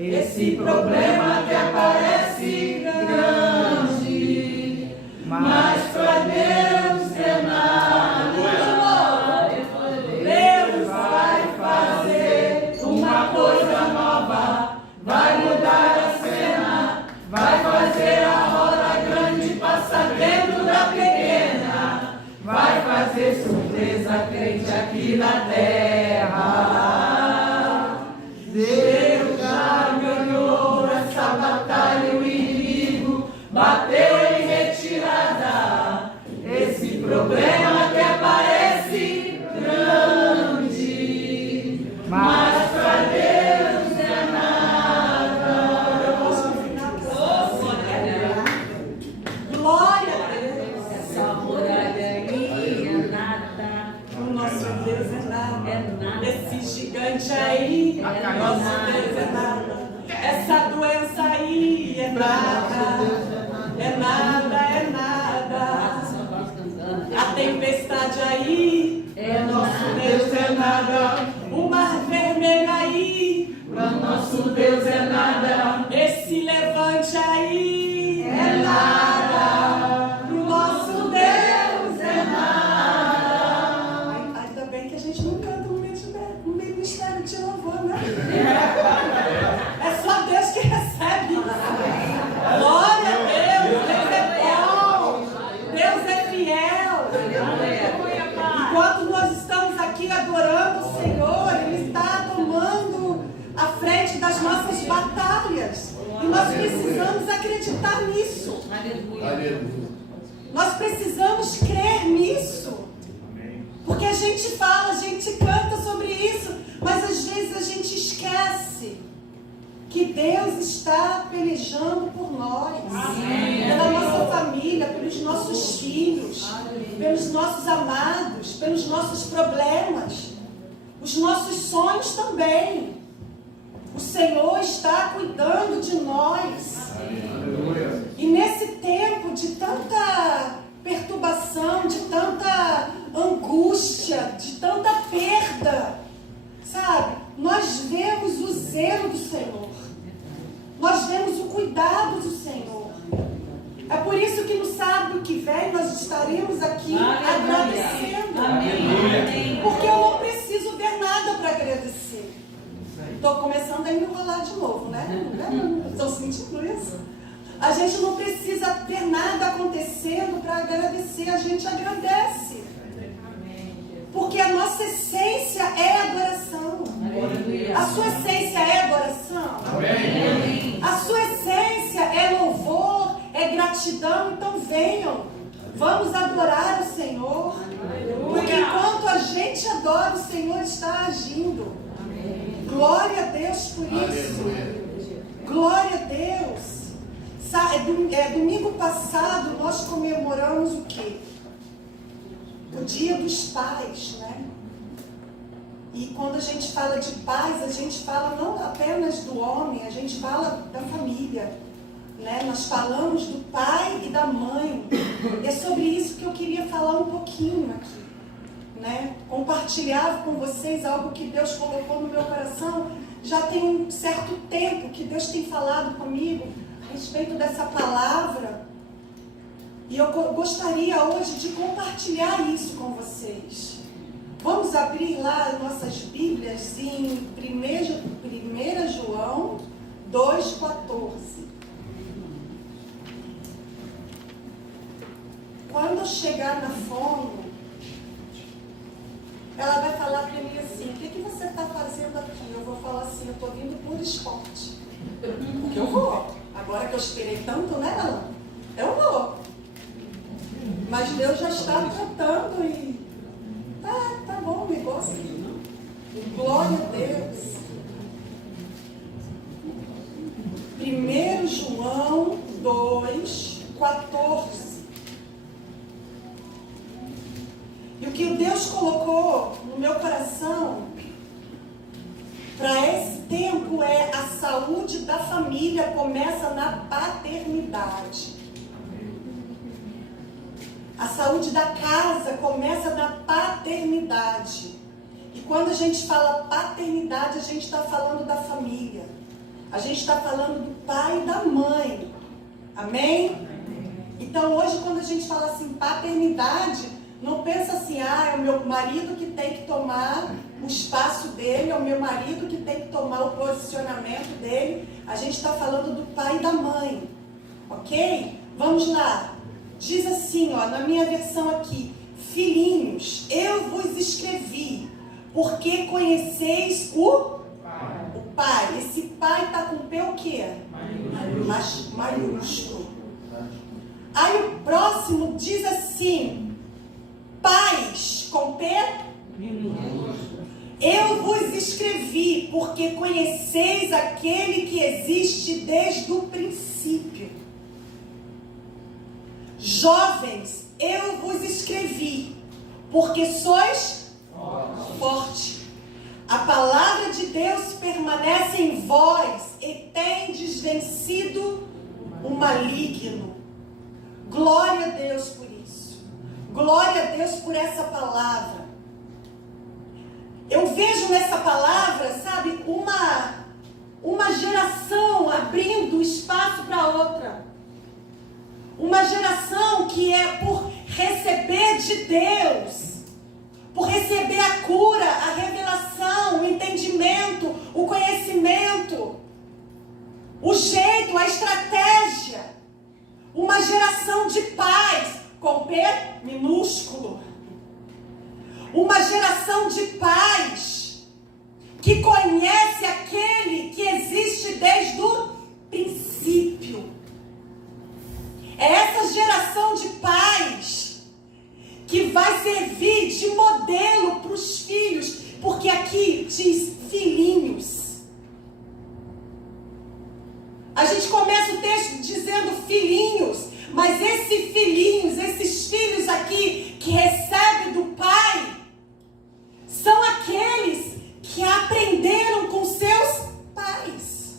esse problema que aparece grande, mas pra Deus é nada. Deus vai fazer uma coisa nova, vai mudar a cena, vai fazer a roda grande passar dentro da pequena, vai fazer surpresa crente aqui na terra. Deus já ganhou essa batalha e o inimigo bateu em retirada. Esse problema que aparece grande, mas pra Deus é nada. Glória a Deus. Essa muralha aí é nada. O nosso Deus é nada. É nada. Esse gigante aí, nosso Deus é nada. Essa doença aí é nada. É nada, é nada. A tempestade aí, Pra nosso Deus é nada, o mar vermelho aí, pra nosso Deus é nada, esse levante aí é nada. pro nosso Deus é nada. Ainda bem que a gente não canta no ministério de louvor, né? É só Deus que recebe. Glória a Deus, Deus é bom, Deus é fiel. Enquanto nós estamos aqui adorando o Senhor, Ele está tomando a frente das nossas batalhas. E nós precisamos acreditar nisso. Aleluia. Nós precisamos crer nisso. Porque a gente fala, a gente canta sobre isso, mas às vezes a gente esquece que Deus está pelejando por nós, pela nossa família, pelos nossos filhos, pelos nossos amados, pelos nossos problemas, os nossos sonhos também. O Senhor está cuidando de nós. E nesse tempo de tanta perturbação, de tanta angústia, de tanta perda, sabe? Nós vemos o zelo do Senhor. Nós vemos o cuidado do Senhor. É por isso que no sábado que vem nós estaremos aqui agradecendo. Amém. Porque eu não preciso ver nada para agradecer. Estou começando a enrolar de novo, né? Estão sentindo isso? A gente não precisa ter nada acontecendo para agradecer, a gente agradece. Porque a nossa essência é adoração. A sua essência é adoração. Amém. A sua essência é louvor, é gratidão. Então venham, vamos adorar o Senhor. Porque enquanto a gente adora, o Senhor está agindo. Glória a Deus por isso. Glória a Deus. Domingo passado nós comemoramos o quê? O Dia dos Pais, né? E quando a gente fala de pais, a gente fala não apenas do homem, a gente fala da família, né? Nós falamos do pai e da mãe. E é sobre isso que eu queria falar um pouquinho aqui, né? Compartilhar com vocês algo que Deus colocou no meu coração. Já tem um certo tempo que Deus tem falado comigo a respeito dessa palavra. E eu gostaria hoje de compartilhar isso com vocês. Vamos abrir lá nossas Bíblias em 1 João 2,14. Quando eu chegar na fome, ela vai falar para mim assim: o que você está fazendo aqui? Eu vou falar assim: eu estou vindo por esporte. Porque eu vou. Agora que eu esperei tanto, né, Alan? Eu vou. Mas Deus já está tratando e tá bom o negócio. Glória a Deus. 1 João 2,14. E o que Deus colocou no meu coração para esse tempo é: a saúde da família começa na paternidade. A saúde da casa começa na paternidade. E quando a gente fala paternidade, a gente está falando da família. A gente está falando do pai e da mãe. Amém? Então hoje quando a gente fala assim, paternidade, não pensa assim, é o meu marido que tem que tomar o espaço dele, é o meu marido que tem que tomar o posicionamento dele. A gente está falando do pai e da mãe. Ok? Vamos lá. Diz assim, na minha versão aqui, filhinhos, eu vos escrevi, porque conheceis o pai. Esse pai está com P o quê? Maiúsculo. Aí o próximo diz assim, pais, com P? Eu vos escrevi, porque conheceis aquele que existe desde o princípio. Jovens, eu vos escrevi, porque sois forte. A palavra de Deus permanece em vós e tendes vencido o maligno. Glória a Deus por isso. Glória a Deus por essa palavra. Eu vejo nessa palavra, sabe, uma geração abrindo espaço para outra. Uma geração que é por receber de Deus, por receber a cura, a revelação, o entendimento, o conhecimento, o jeito, a estratégia. Uma geração de pais, com P minúsculo. Uma geração de pais que conhece aquele que existe desde o princípio. É essa geração de pais que vai servir de modelo para os filhos, porque aqui diz filhinhos. A gente começa o texto dizendo filhinhos, mas esses filhinhos, esses filhos aqui que recebem do pai, são aqueles que aprenderam com seus pais.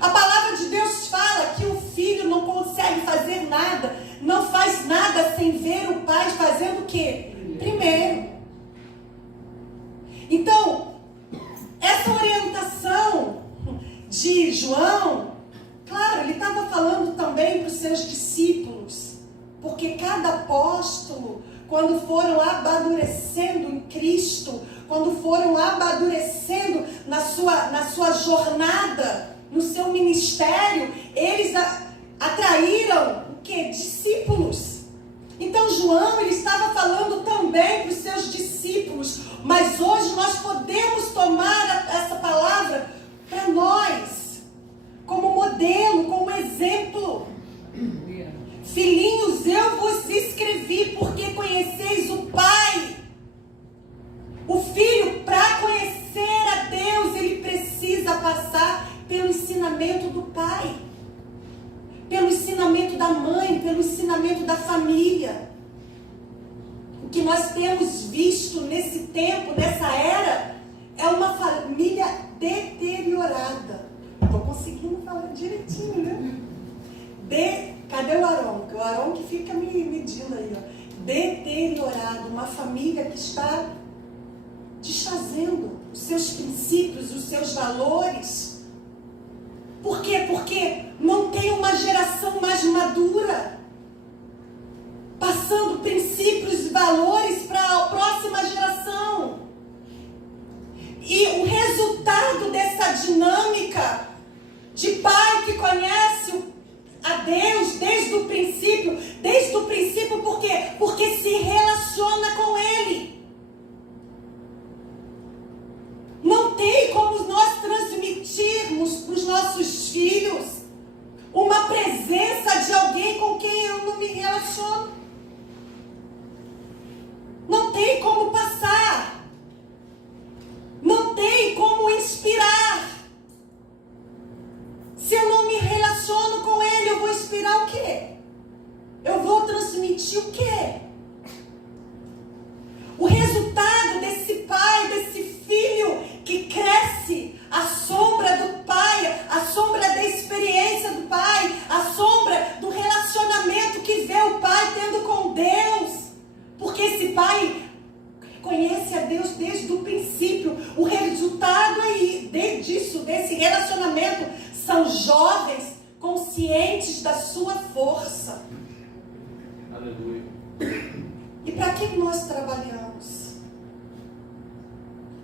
A palavra de Deus fala que o filho não consegue fazer nada, não faz nada sem ver o pai fazendo o quê? Primeiro. Então, essa orientação de João, claro, ele estava falando também para os seus discípulos, porque cada apóstolo, quando foram amadurecendo em Cristo, quando foram amadurecendo na sua jornada, no seu ministério, eles atraíram o quê? Discípulos. Então João, ele estava falando também para os seus discípulos, mas hoje nós podemos tomar essa palavra para nós, como modelo, como exemplo. Filhinhos, eu vos escrevi porque conheceis o Pai. O filho, para conhecer a Deus, ele precisa passar pelo ensinamento do pai, pelo ensinamento da mãe, pelo ensinamento da família. O que nós temos visto nesse tempo, nessa era, é uma família deteriorada. Estou conseguindo falar direitinho, né? Cadê o Aron? O Aron que fica me medindo aí, Deteriorado, uma família que está desfazendo os seus princípios, os seus valores. Por quê? Porque não tem uma geração mais madura, passando princípios e valores para a próxima geração. E o resultado dessa dinâmica de pai que conhece a Deus desde o princípio, por quê? Porque se relaciona com Ele. Não tem como nós transmitirmos para os nossos filhos uma presença de alguém com quem eu não me relaciono. Não tem como passar. Não tem como inspirar. Se eu não me relaciono com Ele, eu vou inspirar o quê? Eu vou transmitir o quê? O resultado desse pai, desse filho que cresce à sombra do pai, à sombra da experiência do pai, à sombra do relacionamento que vê o pai tendo com Deus. Porque esse pai conhece a Deus desde o princípio. O resultado aí, desse relacionamento são jovens conscientes da sua força. Aleluia. E para que nós trabalhamos?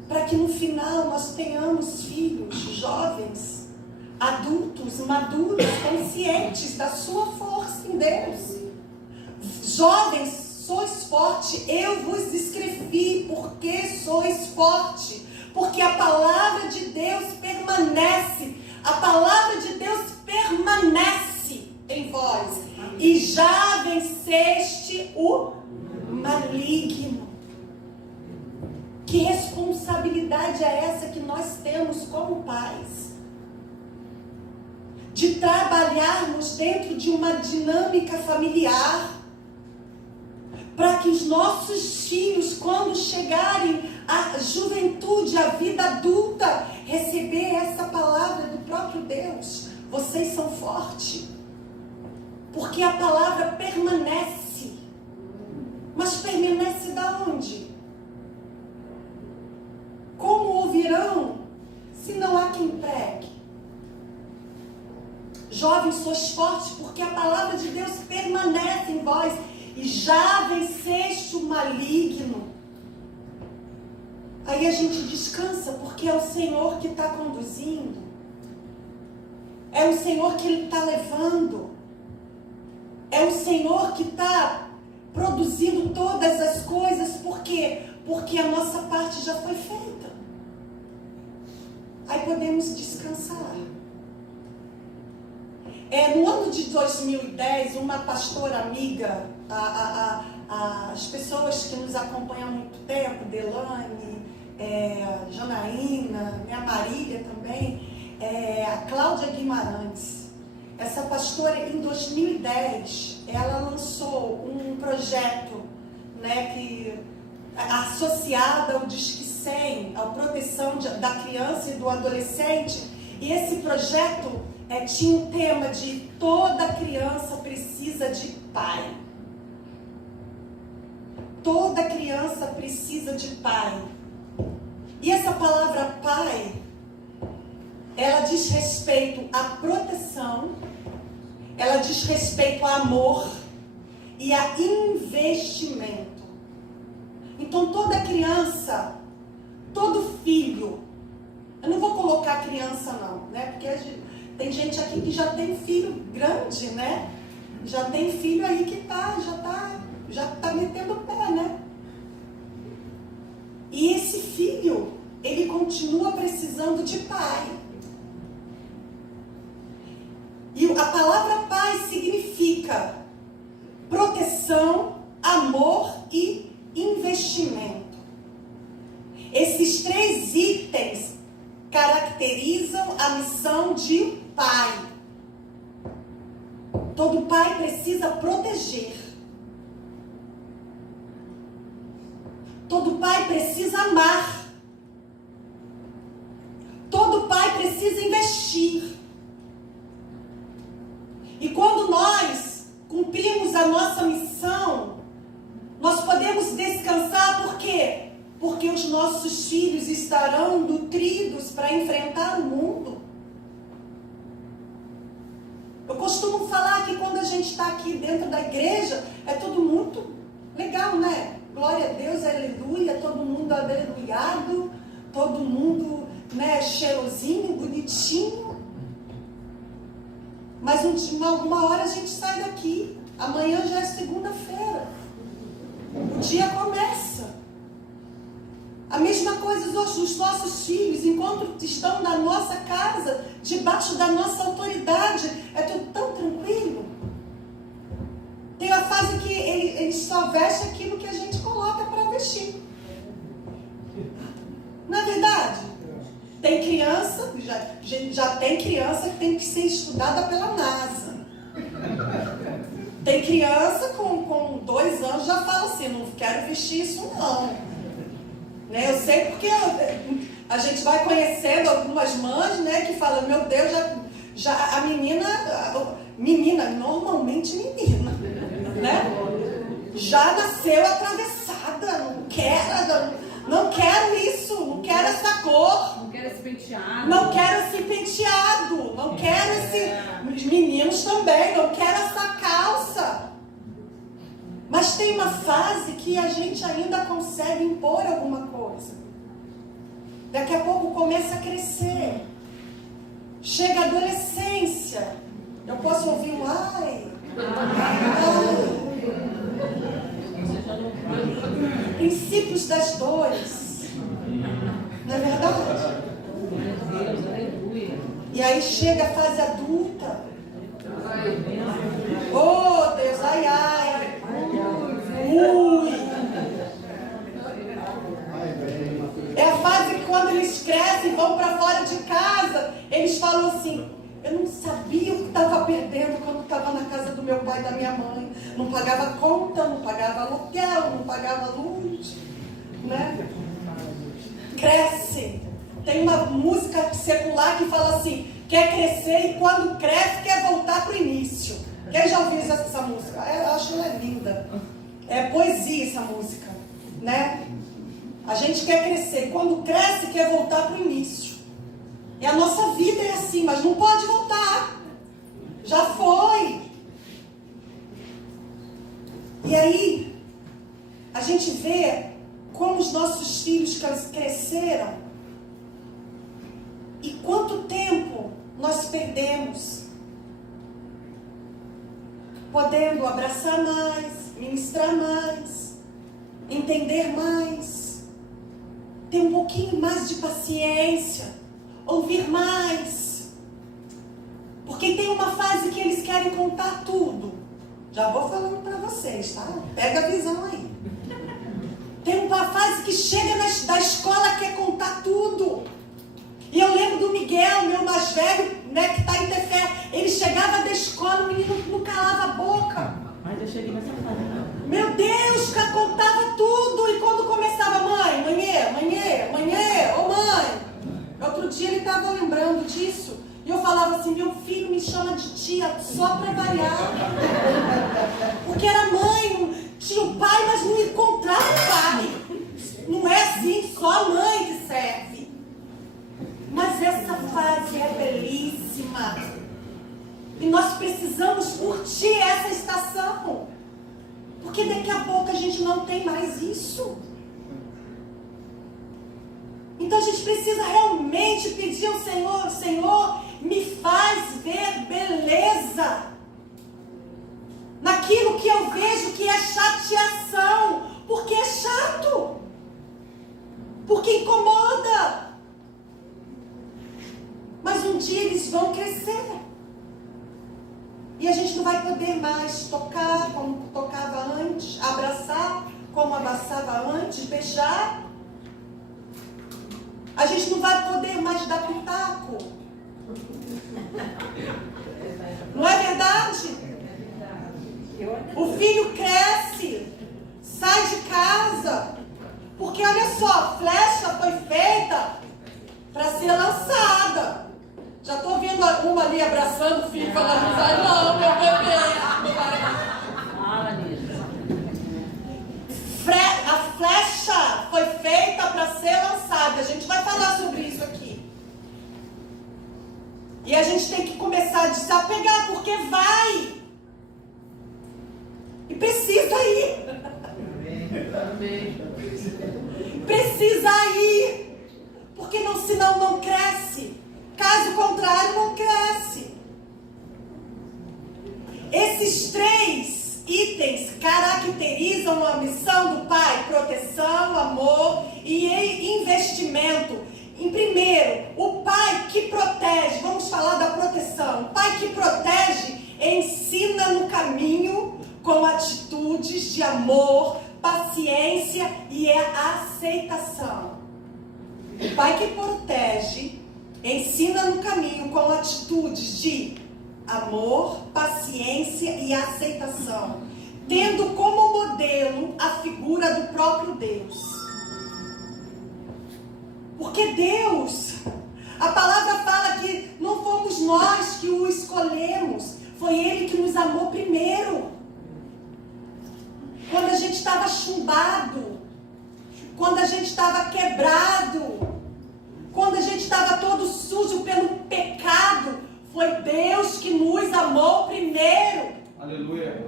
Para que no final nós tenhamos filhos jovens, adultos, maduros, conscientes da sua força em Deus. Jovens, sois forte, eu vos escrevi, porque sois forte, porque a palavra de Deus permanece, a palavra de Deus permanece em vós, e já venceste o maligno. Que responsabilidade é essa que nós temos como pais? De trabalharmos dentro de uma dinâmica familiar, para que os nossos filhos, quando chegarem à juventude, à vida adulta, receber essa palavra do próprio Deus. Vocês são fortes, porque a palavra permanece. Mas permanece da onde? Como ouvirão se não há quem pregue? Jovens, sois fortes, porque a palavra de Deus permanece em vós, e já venceste o maligno. Aí a gente descansa, porque é o Senhor que está conduzindo, é o Senhor que Ele está levando, é o Senhor que está produzindo todas as coisas. Por quê? Porque a nossa parte já foi feita. Aí podemos descansar. No ano de 2010, uma pastora amiga, as pessoas que nos acompanham há muito tempo, Delane, Janaína, minha Marília também, a Cláudia Guimarães. Essa pastora, em 2010, ela lançou um projeto, né, associado ao Disque 100, à proteção da criança e do adolescente. E esse projeto tinha um tema de toda criança precisa de pai. Toda criança precisa de pai. E essa palavra pai, ela diz respeito à proteção, ela diz respeito a amor e a investimento. Então toda criança, todo filho, eu não vou colocar criança não, né? Porque tem gente aqui que já tem filho grande, né? Já tem filho aí que já tá metendo o pé, né? E esse filho, ele continua precisando de pai. E a palavra pai significa proteção, amor e investimento. Esses 3 itens caracterizam a missão de pai. Todo pai precisa proteger. Todo pai precisa amar. Todo pai precisa investir. E quando nós cumprimos a nossa missão, nós podemos descansar. Por quê? Porque os nossos filhos estarão nutridos para enfrentar o mundo. Eu costumo falar que quando a gente está aqui dentro da igreja, é tudo muito legal, né? Glória a Deus, aleluia, todo mundo aleluiado, todo mundo, né, cheirosinho, bonitinho. Mas uma hora a gente sai daqui, amanhã já é segunda-feira, o dia começa. A mesma coisa os nossos filhos, enquanto estão na nossa casa, debaixo da nossa autoridade, é tudo tão tranquilo. Tem a fase que eles só vestem aquilo que a gente coloca para vestir. Não é verdade? Tem criança, já tem criança que tem que ser estudada pela NASA. Tem criança com 2 anos já fala assim, não quero vestir isso não. Né? Eu sei porque a gente vai conhecendo algumas mães, né, que falam, meu Deus, já a menina, normalmente menina, né? Já nasceu atravessada, não quero isso, não quero essa cor. Não quero esse penteado. Não quero esse penteado. Não quero esse... Os meninos também. Não quero essa calça. Mas tem uma fase que a gente ainda consegue impor alguma coisa. Daqui a pouco começa a crescer. Chega a adolescência. Eu posso ouvir um ai. Princípios das dores. Não é verdade? E aí chega a fase adulta. Oh, Deus, ai, ai. Ui. É a fase que quando eles crescem e vão para fora de casa, eles falam assim: eu não sabia o que estava perdendo quando estava na casa do meu pai e da minha mãe. Não pagava conta, não pagava aluguel, não pagava luz, né? Cresce. Tem uma música secular que fala assim: quer crescer e quando cresce quer voltar para o início. Quem já ouviu essa música? Eu acho ela linda. É poesia essa música, né? A gente quer crescer e quando cresce quer voltar para o início. E a nossa vida é assim, mas não pode voltar. Já foi. E aí, a gente vê como os nossos filhos cresceram e quanto tempo nós perdemos podendo abraçar mais, ministrar mais, entender mais, ter um pouquinho mais de paciência, ouvir mais. Porque tem uma fase que eles querem contar tudo. Já vou falando para vocês, tá? Pega a visão aí. Tem uma fase que chega da escola quer contar tudo. E eu lembro do Miguel, meu mais velho, né, que está em Tefé. Ele chegava da escola, o menino não calava a boca. Mas eu cheguei nessa fase, não. Meu Deus, contava tudo. E quando começava, mãe, ô mãe. Outro dia ele estava lembrando disso. E eu falava assim: meu filho me chama de tia só para variar. Porque era mãe, tinha o pai, mas não encontrava o pai. Não é assim, só a mãe que serve. Mas essa fase é belíssima. E nós precisamos curtir essa estação. Porque daqui a pouco a gente não tem mais isso. Então a gente precisa realmente pedir ao Senhor: Senhor, me faz ver beleza naquilo que eu vejo que é chateação. Porque é chato. Porque incomoda. Mas um dia eles vão crescer. E a gente não vai poder mais tocar como tocava antes, abraçar como abraçava antes, beijar. A gente não vai poder mais dar pitaco. Não é verdade? O filho cresce, sai de casa. Porque olha só, a flecha foi feita para ser lançada. Já estou vendo uma ali abraçando o filho, falando: ai não, meu bebê. Fala nisso. A flecha foi feita para ser lançada. A gente vai falar sobre isso aqui. E a gente tem que começar a desapegar, porque vai. E precisa ir. Precisa ir. Porque senão não cresce. Caso contrário, não cresce. Esses 3 itens caracterizam a missão do Pai: proteção, amor e investimento. Em primeiro, o Pai que protege. Vamos falar da proteção. O Pai que protege ensina no caminho com atitudes de amor, paciência e aceitação. O Pai que protege ensina no caminho com atitudes de amor, paciência e aceitação, tendo como modelo a figura do próprio Deus. Porque Deus, a palavra fala que não fomos nós que o escolhemos, foi Ele que nos amou primeiro. Quando a gente estava chumbado, quando a gente estava quebrado, quando a gente estava sujo pelo pecado, foi Deus que nos amou primeiro. Aleluia.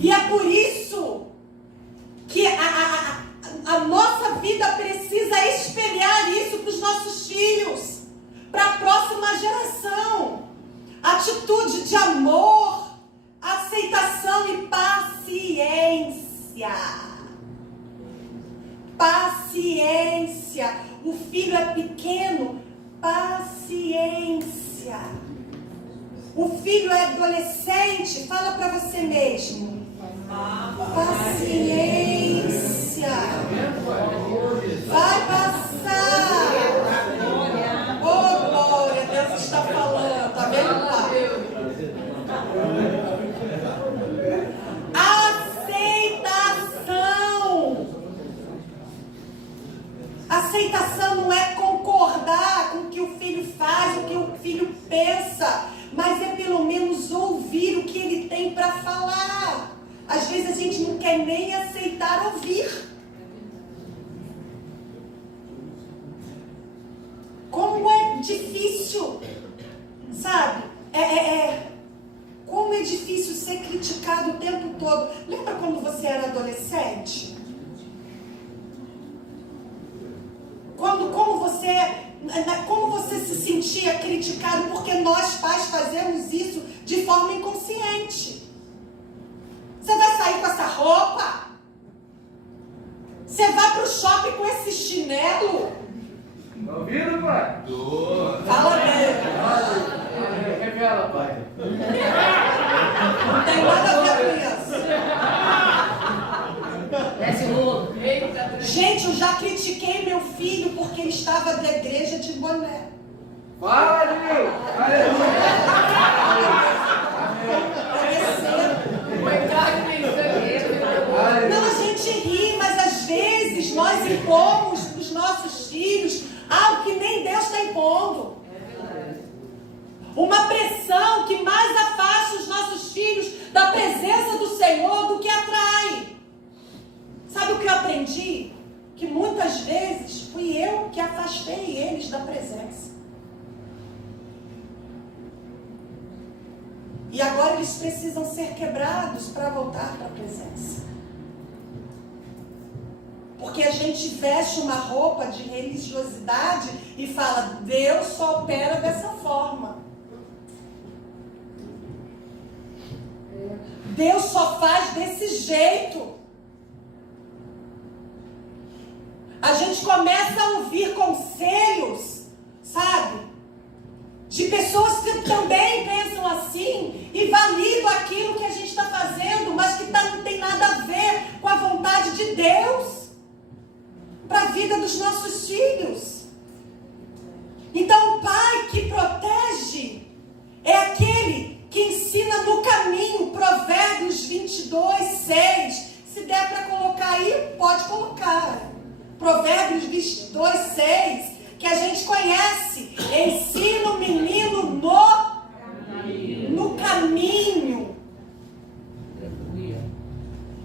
E é por isso que a nossa vida precisa espelhar isso para os nossos filhos, para a próxima geração. Atitude de amor, aceitação e paciência. Paciência. O filho é pequeno, paciência. O filho é adolescente, fala para você mesmo. Paciência. Vai passar. Oh, glória, Deus está falando. Tá vendo, Pai? Aceitação. Aceitação não é concordar com o que o filho faz, o que o filho pensa, mas é pelo menos ouvir o que ele tem para falar. Às vezes a gente não quer nem aceitar ouvir. Como é difícil, sabe? Como é difícil ser criticado o tempo todo. Lembra quando você era adolescente? Como você se sentia criticado? Porque nós pais fazemos isso de forma inconsciente. Você vai sair com essa roupa? Você vai pro shopping com esse chinelo? Tá ouvindo, pai? Fala dele. Revela, pai. Não tem nada a ver com isso. Desce o rolo. Gente, eu já critiquei meu filho porque ele estava da igreja de boné. Fala, Deus! Não, a gente ri, mas às vezes nós impomos para os nossos filhos algo que nem Deus está impondo. Uma pressão que mais afasta os nossos filhos da presença do Senhor do que atrai. Sabe o que eu aprendi? Que muitas vezes fui eu que afastei eles da presença. E agora eles precisam ser quebrados para voltar para a presença. Porque a gente veste uma roupa de religiosidade e fala, Deus só opera dessa forma. Deus só faz desse jeito. A gente começa a ouvir conselhos, sabe? De pessoas que também pensam assim e validam aquilo que a gente está fazendo, mas que não tem nada a ver com a vontade de Deus para a vida dos nossos filhos. Então, o pai que protege é aquele que ensina no caminho. Provérbios 22:6. Se der para colocar aí, pode colocar. Provérbios 22:6, que a gente conhece. Ensina o menino no caminho.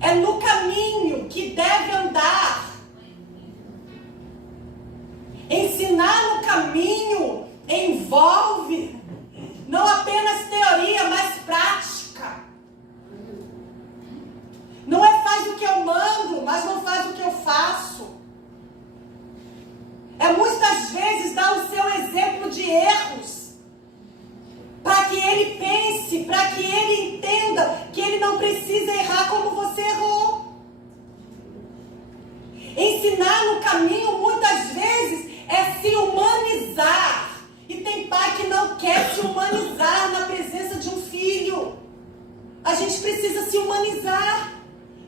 É no caminho que deve andar. Ensinar no caminho envolve não apenas teoria, mas prática. Não é faz o que eu mando, mas não faz o que eu faço. É muitas vezes dar o seu exemplo de erros, para que ele pense, para que ele entenda que ele não precisa errar como você errou. Ensinar no caminho muitas vezes é se humanizar. E tem pai que não quer se humanizar na presença de um filho. A gente precisa se humanizar.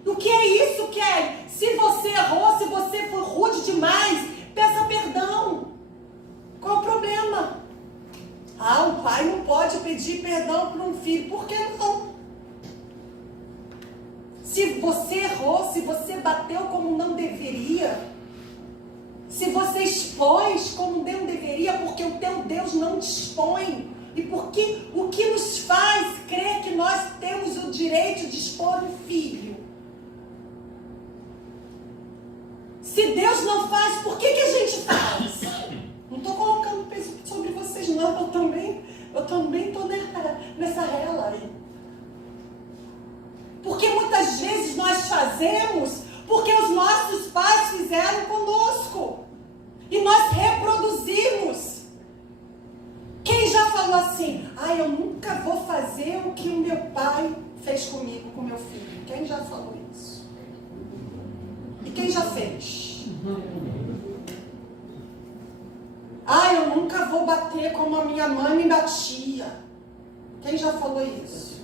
O que é isso, Kelly? Se você errou, se você foi rude demais, peça perdão. Qual o problema? Um pai não pode pedir perdão para um filho. Por que não? Se você errou, se você bateu como não deveria, se você expôs como não deveria, porque o teu Deus não te expõe. E porque o que nos faz crer que nós temos o direito de expor um filho? Se Deus não faz, por que a gente faz? Não estou colocando peso sobre fazemos porque os nossos pais fizeram conosco. E nós reproduzimos. Quem já falou assim, eu nunca vou fazer o que o meu pai fez comigo, com meu filho? Quem já falou isso? E quem já fez? Eu nunca vou bater como a minha mãe me batia. Quem já falou isso?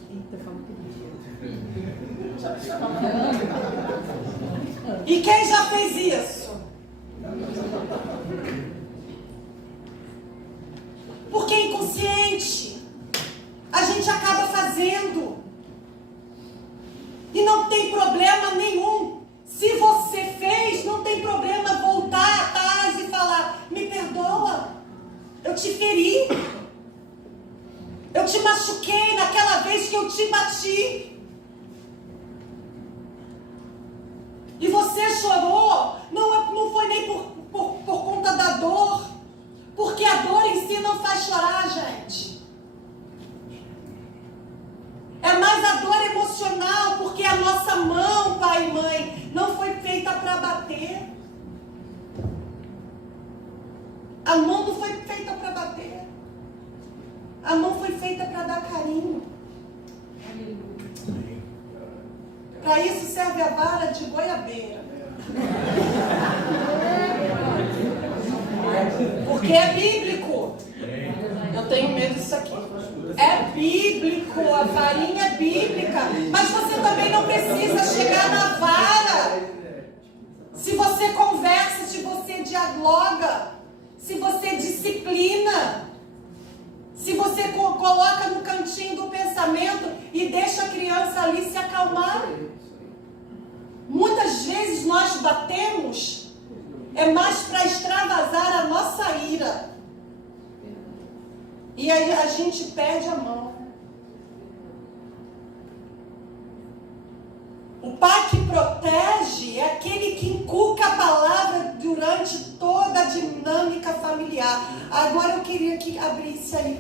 E quem já fez isso? Porque é inconsciente. A gente acaba fazendo. E não tem problema nenhum. Se você fez, não tem problema voltar atrás e falar, me perdoa, eu te feri. Eu te machuquei naquela vez que eu te bati. E você chorou, não foi nem por conta da dor, porque a dor em si não faz chorar, gente. É mais a dor emocional, porque a nossa mão, pai e mãe, não foi feita para bater. A mão não foi feita para bater. A mão foi feita para dar carinho. Para isso serve a vara de goiabeira. Porque é bíblico. Eu tenho medo disso aqui. É bíblico, a varinha é bíblica. Mas você também não precisa chegar na vara. Se você conversa, se você dialoga, se você disciplina, se você coloca no cantinho do pensamento e deixa a criança ali se acalmar. Muitas vezes nós batemos mais para extravasar a nossa ira. E aí a gente perde a mão. O pai que protege é aquele que inculca a palavra durante toda a dinâmica familiar. Agora eu queria que abrisse aí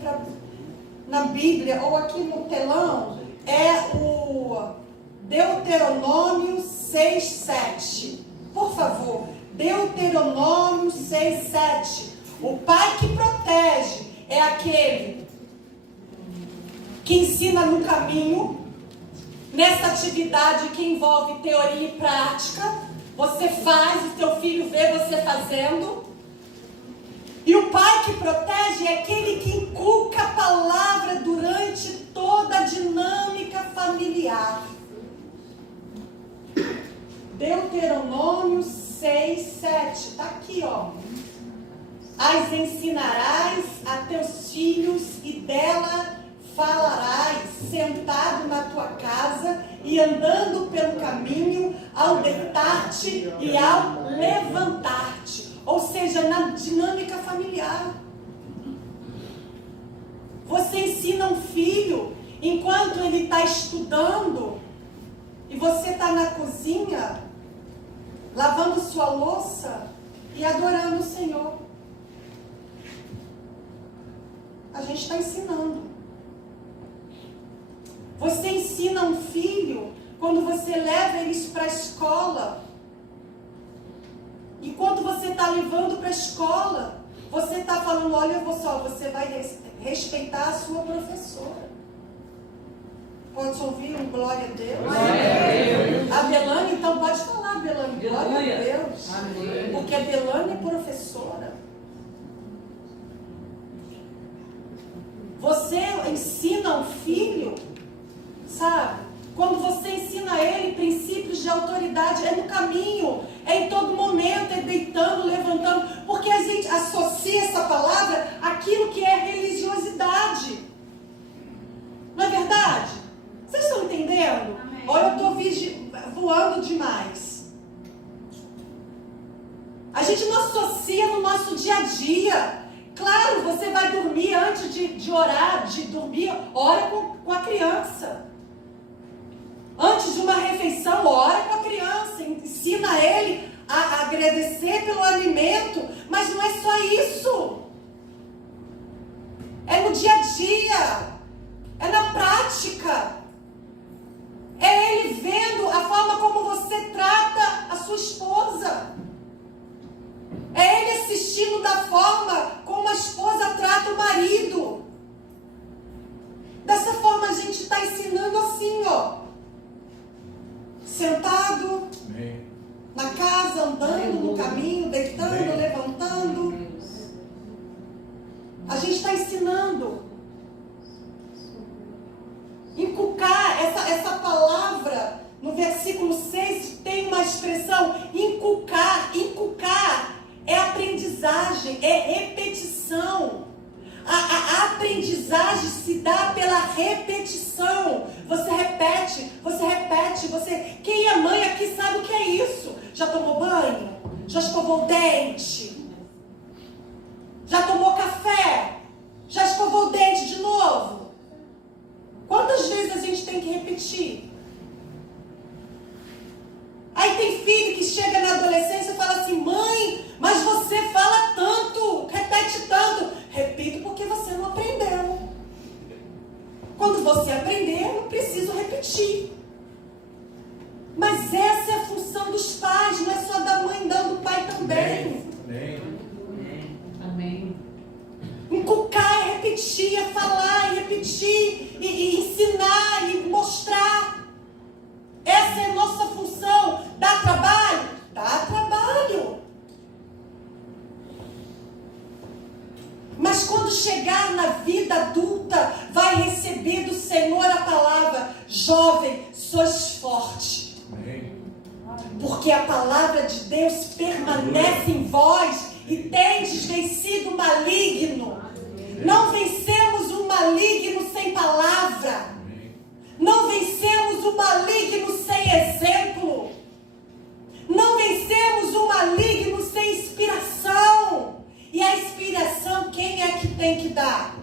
na Bíblia, ou aqui no telão, é o Deuteronômio 6:7. Por favor, Deuteronômio 6:7. O pai que protege é aquele que ensina no caminho, nessa atividade que envolve teoria e prática. Você faz, o teu filho vê você fazendo. E o pai que protege é aquele que inculca a palavra durante toda a dinâmica familiar. Deuteronômio 6:7. Está aqui, ó. As ensinarás a teus filhos e dela falarás, sentado na tua casa e andando pelo caminho, ao deitar-te e ao levantar-te. Ou seja, na dinâmica familiar. Você ensina um filho enquanto ele está estudando e você está na cozinha lavando sua louça e adorando o Senhor. A gente está ensinando. Você ensina um filho quando você leva eles para a escola. E quando você está levando para a escola, você está falando, olha só, você vai respeitar a sua professora. Pode ouvir um glória a Deus? Glória a Deus. A Belane, então pode falar, Belane. Glória a Deus. Amém. Porque a Belane é professora. Você ensina um filho, sabe? Quando você ensina ele princípios de autoridade, é no caminho, é em todo momento, é deitando, levantando, porque a gente associa essa palavra àquilo que é religiosidade. Não é verdade? Vocês estão entendendo? Amém. Ou eu estou voando demais? A gente não associa no nosso dia a dia. Claro, você vai dormir antes de orar, de dormir, ora com a criança. Antes de uma refeição, ora com a criança, ensina ele a agradecer pelo alimento, mas não é só isso. É no dia a dia, é na prática. É ele vendo a forma forma como você trata a sua esposa. É ele assistindo da forma como a esposa trata o marido. Dessa forma a gente está ensinando assim, ó. Sentado, Amém. na casa, andando no caminho, deitando, levantando. A gente está ensinando. Inculcar, essa palavra, no versículo 6, tem uma expressão, inculcar. Inculcar é aprendizagem, é repetição. A aprendizagem se dá pela repetição. Você repete. Quem é mãe aqui sabe o que é isso. Já tomou banho? Já escovou o dente? Já tomou café? Já escovou o dente de novo? Quantas vezes a gente tem que repetir? Aí tem filho que chega na adolescência e fala assim: mãe, mas você fala tanto, repete tanto. Repito porque você não aprendeu. Quando você aprender, eu não preciso repetir. Mas essa é a função dos pais, não é só da mãe, não, do pai também. Amém. Amém. Inculcar é repetir, é falar, é repetir, e ensinar, e mostrar. Essa é a nossa função. Dá trabalho? Dá trabalho. Mas quando chegar na vida adulta, vai receber do Senhor a palavra: jovem, sois forte. Amém. Porque a palavra de Deus permanece em vós e tendes vencido o maligno. Não vencemos o maligno sem palavra. Não vencemos o maligno sem exemplo. Não vencemos o maligno sem inspiração. E a inspiração, quem é que tem que dar?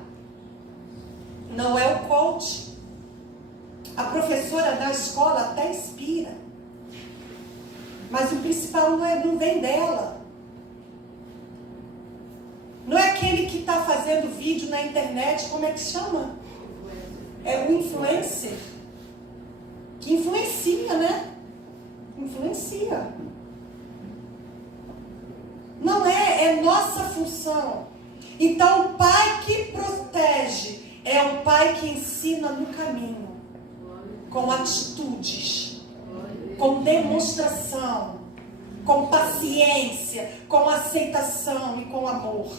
Não é o coach. A professora da escola até inspira. Mas o principal não vem dela. Não é aquele que está fazendo vídeo na internet, como é que chama? É o influencer. Que influencia, né? Influencia. Não é nossa função. Então o pai que protege é o pai que ensina no caminho. Com atitudes. Com demonstração. Com paciência. Com aceitação e com amor.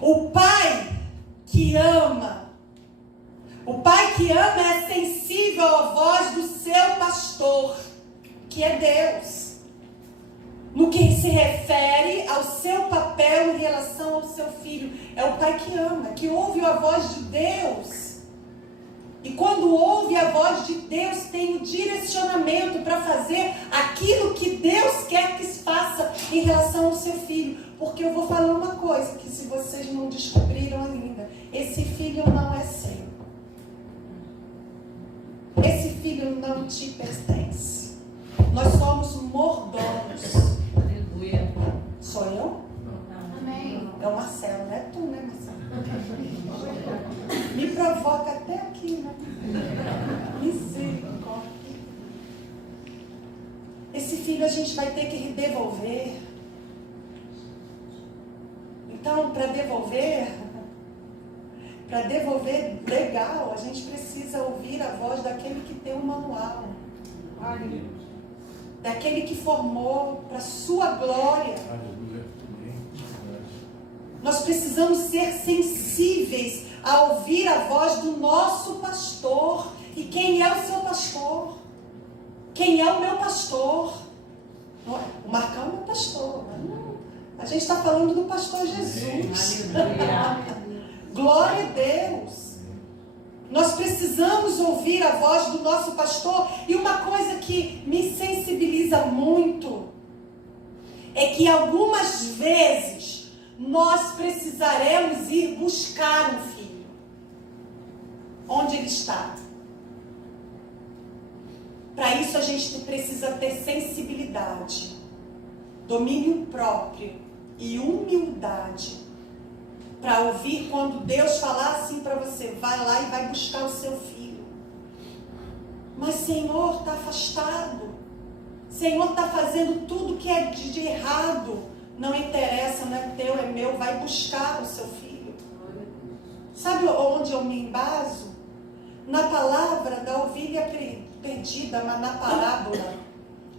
O pai que ama. O pai que ama é sensível à voz do seu pastor, que é Deus. No que se refere ao seu papel em relação ao seu filho. É o pai que ama, que ouve a voz de Deus. E quando ouve a voz de Deus, tem o direcionamento para fazer aquilo que Deus quer que se faça em relação ao seu filho. Porque eu vou falar uma coisa, que se vocês não descobriram ainda, esse filho não é seu. Esse filho não te pertence. Nós somos mordomos. Aleluia. Sou eu? Amém. É o Marcelo, não é tu, né, Marcelo? Me provoca até aqui, né? Misericórdia. Esse filho a gente vai ter que devolver. Então, para devolver legal, a gente precisa ouvir a voz daquele que tem um manual. Daquele que formou para a sua glória. Nós precisamos ser sensíveis a ouvir a voz do nosso pastor. E quem é o seu pastor? Quem é o meu pastor? O Marcão é meu pastor. A gente está falando do pastor Jesus. Glória a Deus. Nós precisamos ouvir a voz do nosso pastor. E uma coisa que me sensibiliza muito é que algumas vezes nós precisaremos ir buscar um filho. Onde ele está? Para isso a gente precisa ter sensibilidade, domínio próprio e humildade. Para ouvir quando Deus falar assim para você: vai lá e vai buscar o seu filho. Mas Senhor, está afastado. Senhor está fazendo tudo que é de errado. Não interessa, não é teu, é meu. Vai buscar o seu filho. Sabe onde eu me embaso? Na palavra da ovelha perdida, mas na parábola.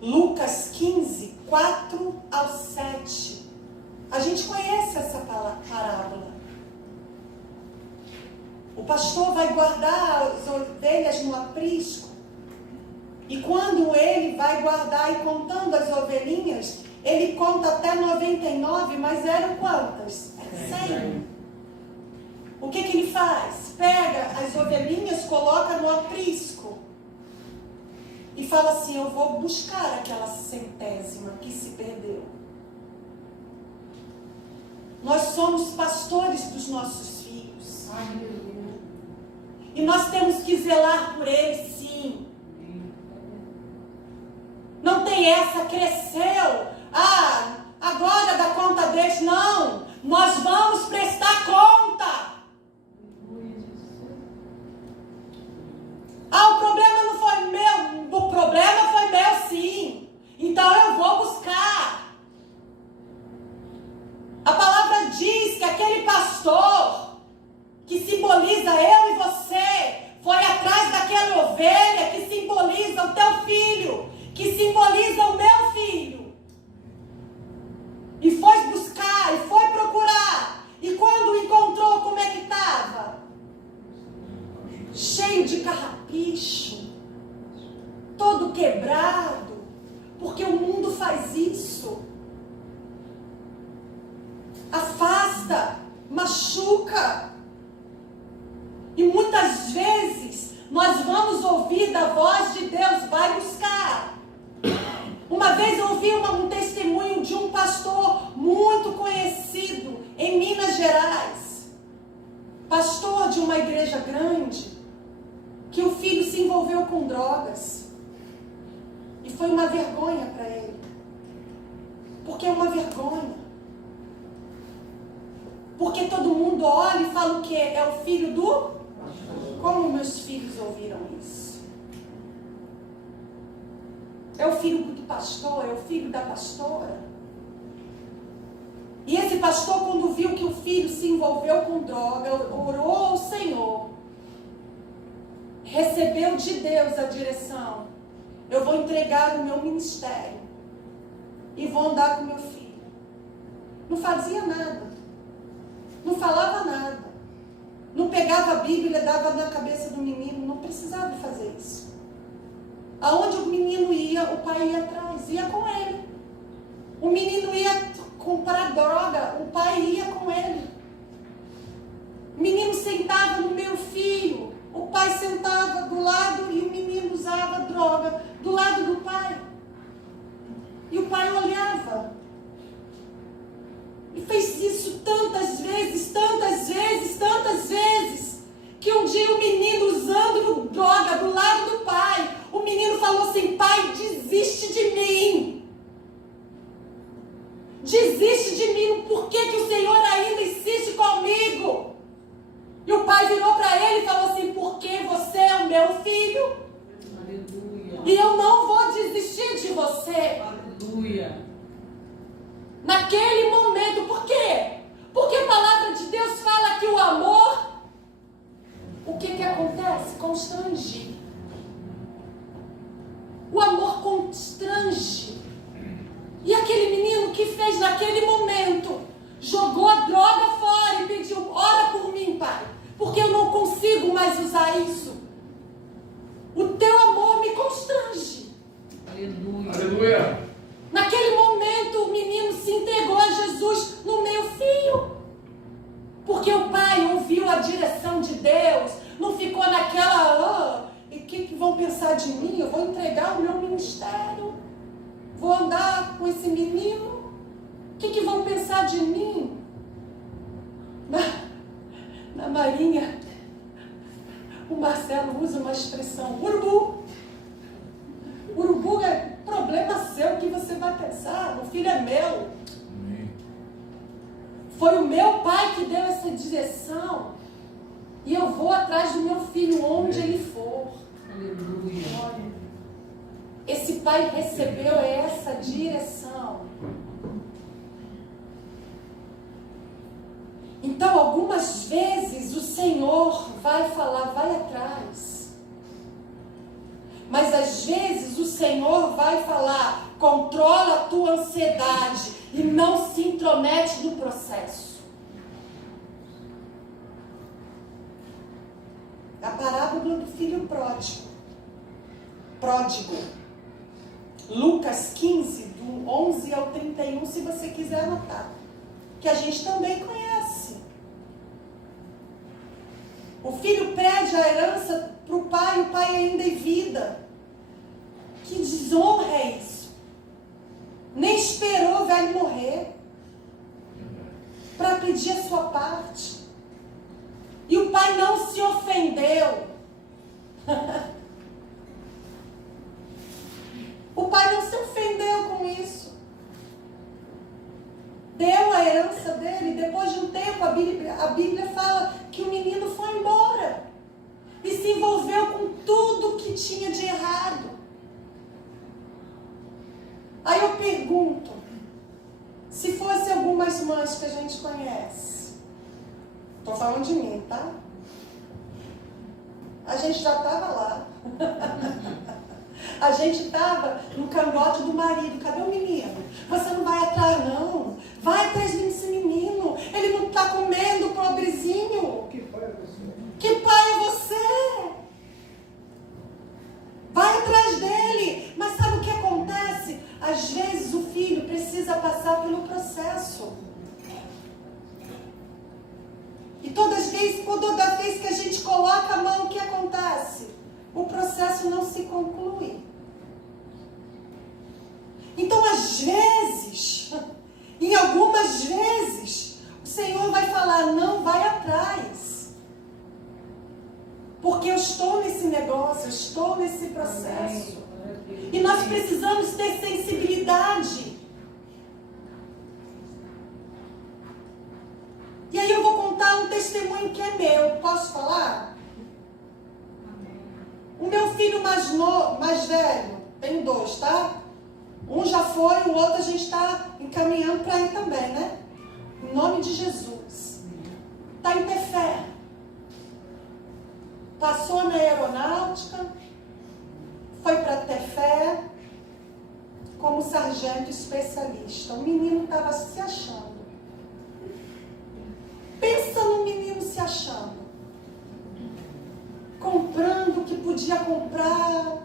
Lucas 15, 4 ao 7. A gente conhece essa parábola. O pastor vai guardar as ovelhas no aprisco. E quando ele vai guardar e contando as ovelhinhas, ele conta até 99, mas eram quantas? 100. O que ele faz? Pega as ovelhinhas, coloca no aprisco. E fala assim, eu vou buscar aquela 100ª que se perdeu. Nós somos pastores dos nossos filhos. E nós temos que zelar por eles, sim. Não tem essa, cresceu. Agora dá conta deles. Não. Nós vamos prestar conta. O problema não foi meu. O problema foi meu, sim. Então eu vou buscar. A palavra diz que aquele pastor que simboliza eu e você foi atrás daquela ovelha que simboliza o teu filho, que simboliza o meu filho. E foi buscar, e foi procurar. E quando encontrou, como é que estava? Cheio de carrapicho, todo quebrado, porque o mundo faz isso. Afasta, machuca. E muitas vezes nós vamos ouvir da voz de Deus, vai buscar. Uma vez eu ouvi um testemunho de um pastor muito conhecido em Minas Gerais. Pastor de uma igreja grande, que o filho se envolveu com drogas. E foi uma vergonha para ele. Porque é uma vergonha. Porque todo mundo olha e fala o quê? É o filho do... Como meus filhos ouviram isso? É o filho do pastor, é o filho da pastora. E esse pastor, quando viu que o filho se envolveu com droga, orou ao Senhor. Recebeu de Deus a direção. Eu vou entregar o meu ministério. E vou andar com meu filho. Não fazia nada. Não falava nada. Não pegava a Bíblia, dava na cabeça do menino. Não precisava fazer isso. Aonde o menino ia, o pai ia atrás. Ia com ele. O menino ia comprar droga, o pai ia com ele. O menino sentava no meu filho. O pai sentava do lado e o menino usava droga do lado do pai. E o pai olhava. E fez isso tantas vezes, tantas vezes, tantas vezes, que um dia o menino usando droga do lado do pai, o menino falou assim, pai, desiste de mim. Desiste de mim, por que o Senhor ainda insiste comigo? E o pai virou para ele e falou assim, porque você é o meu filho. Aleluia. E eu não vou desistir de você. Aleluia. Naquele momento, por quê? Porque a palavra de Deus fala que o amor, o que acontece? Constrange. O amor constrange. E aquele menino que fez naquele momento, jogou a droga fora e pediu, ora por mim, pai, porque eu não consigo mais usar isso. O teu amor me constrange. Aleluia. Aleluia. Naquele momento, o menino se entregou a Jesus no meu filho. Porque o pai ouviu a direção de Deus. Não ficou naquela, e o que vão pensar de mim? Eu vou entregar o meu ministério. Vou andar com esse menino. O que vão pensar de mim? Na Marinha, o Marcelo usa uma expressão, urubu. Urubu é problema seu, o que você vai pensar? O filho é meu. Foi o meu pai que deu essa direção. E eu vou atrás do meu filho onde ele for. Aleluia. esse pai recebeu essa direção. Então, algumas vezes o Senhor vai falar, vai atrás. Mas às vezes o Senhor vai falar, controla a tua ansiedade e não se intromete no processo. A parábola do filho pródigo. Lucas 15, do 11 ao 31, se você quiser anotar. Que a gente também conhece. O filho pede a herança para o pai ainda em vida. Que desonra é isso? Nem esperou o velho morrer para pedir a sua parte. E o pai não se ofendeu. O pai não se ofendeu com isso. Deu a herança dele. Depois de um tempo, a Bíblia fala que o menino foi embora. E se envolveu com tudo que tinha de errado. Aí eu pergunto, se fosse algumas mães que a gente conhece, estou falando de mim, tá? A gente já estava lá. A gente estava no cangote do marido. Cadê o menino? Você não vai atrás, não. Vai atrás desse menino. Ele não está comendo, pobrezinho. Que pai é você? Que pai é você? Vai atrás dele. Mas sabe o que acontece? Às vezes o filho precisa passar pelo processo. E toda vez que a gente coloca a mão, o que acontece? O processo não se conclui. Então, às vezes, em algumas vezes, o Senhor vai falar, não vai atrás. Porque eu estou nesse negócio, eu estou nesse processo. E nós precisamos ter sensibilidade. E aí eu vou contar um testemunho que é meu. Posso falar? O meu filho mais velho, tenho 2, tá? Um já foi, o outro a gente está encaminhando para ir também, né? Em nome de Jesus. Está em Tefé. Passou na aeronáutica, foi para Tefé como sargento especialista. O menino estava se achando. Pensa no menino se achando. Comprando o que podia comprar,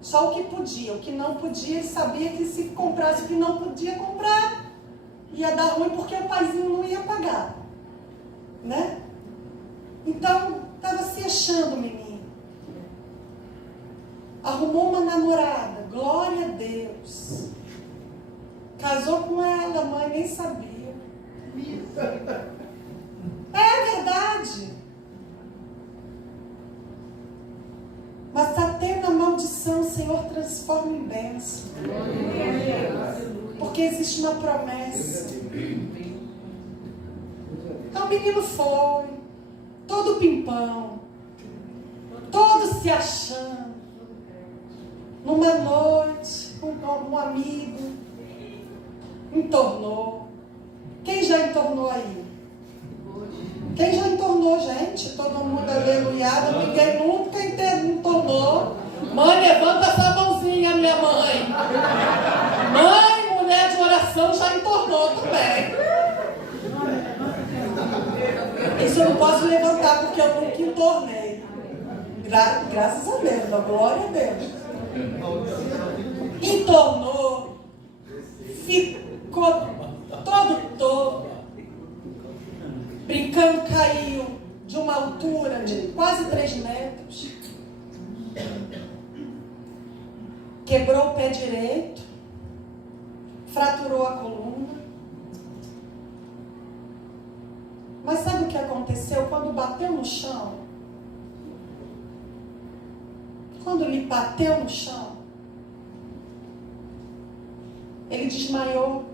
só o que podia. O que não podia, ele sabia que se comprasse o que não podia comprar, ia dar ruim porque o paizinho não ia pagar. Né? Então, estava se achando o menino. Arrumou uma namorada, glória a Deus. Casou com ela, a mãe nem sabia. É verdade. Mas está tendo a maldição, o Senhor transforma em bênção. Porque existe uma promessa. Então o menino foi, todo pimpão, todo se achando. Numa noite, com um amigo, entornou. Quem já entornou aí? Quem já entornou, gente? Todo mundo aleluiado, ninguém nunca entornou. Mãe, levanta essa mãozinha, minha mãe. Mãe, mulher de oração, já entornou também. Isso eu não posso levantar porque eu nunca entornei. Graças a Deus, glória a Deus. Entornou, ficou todo. Brincando, caiu de uma altura de quase 3 metros. Quebrou o pé direito. Fraturou a coluna. Mas sabe o que aconteceu? Quando bateu no chão, quando ele bateu no chão, ele desmaiou,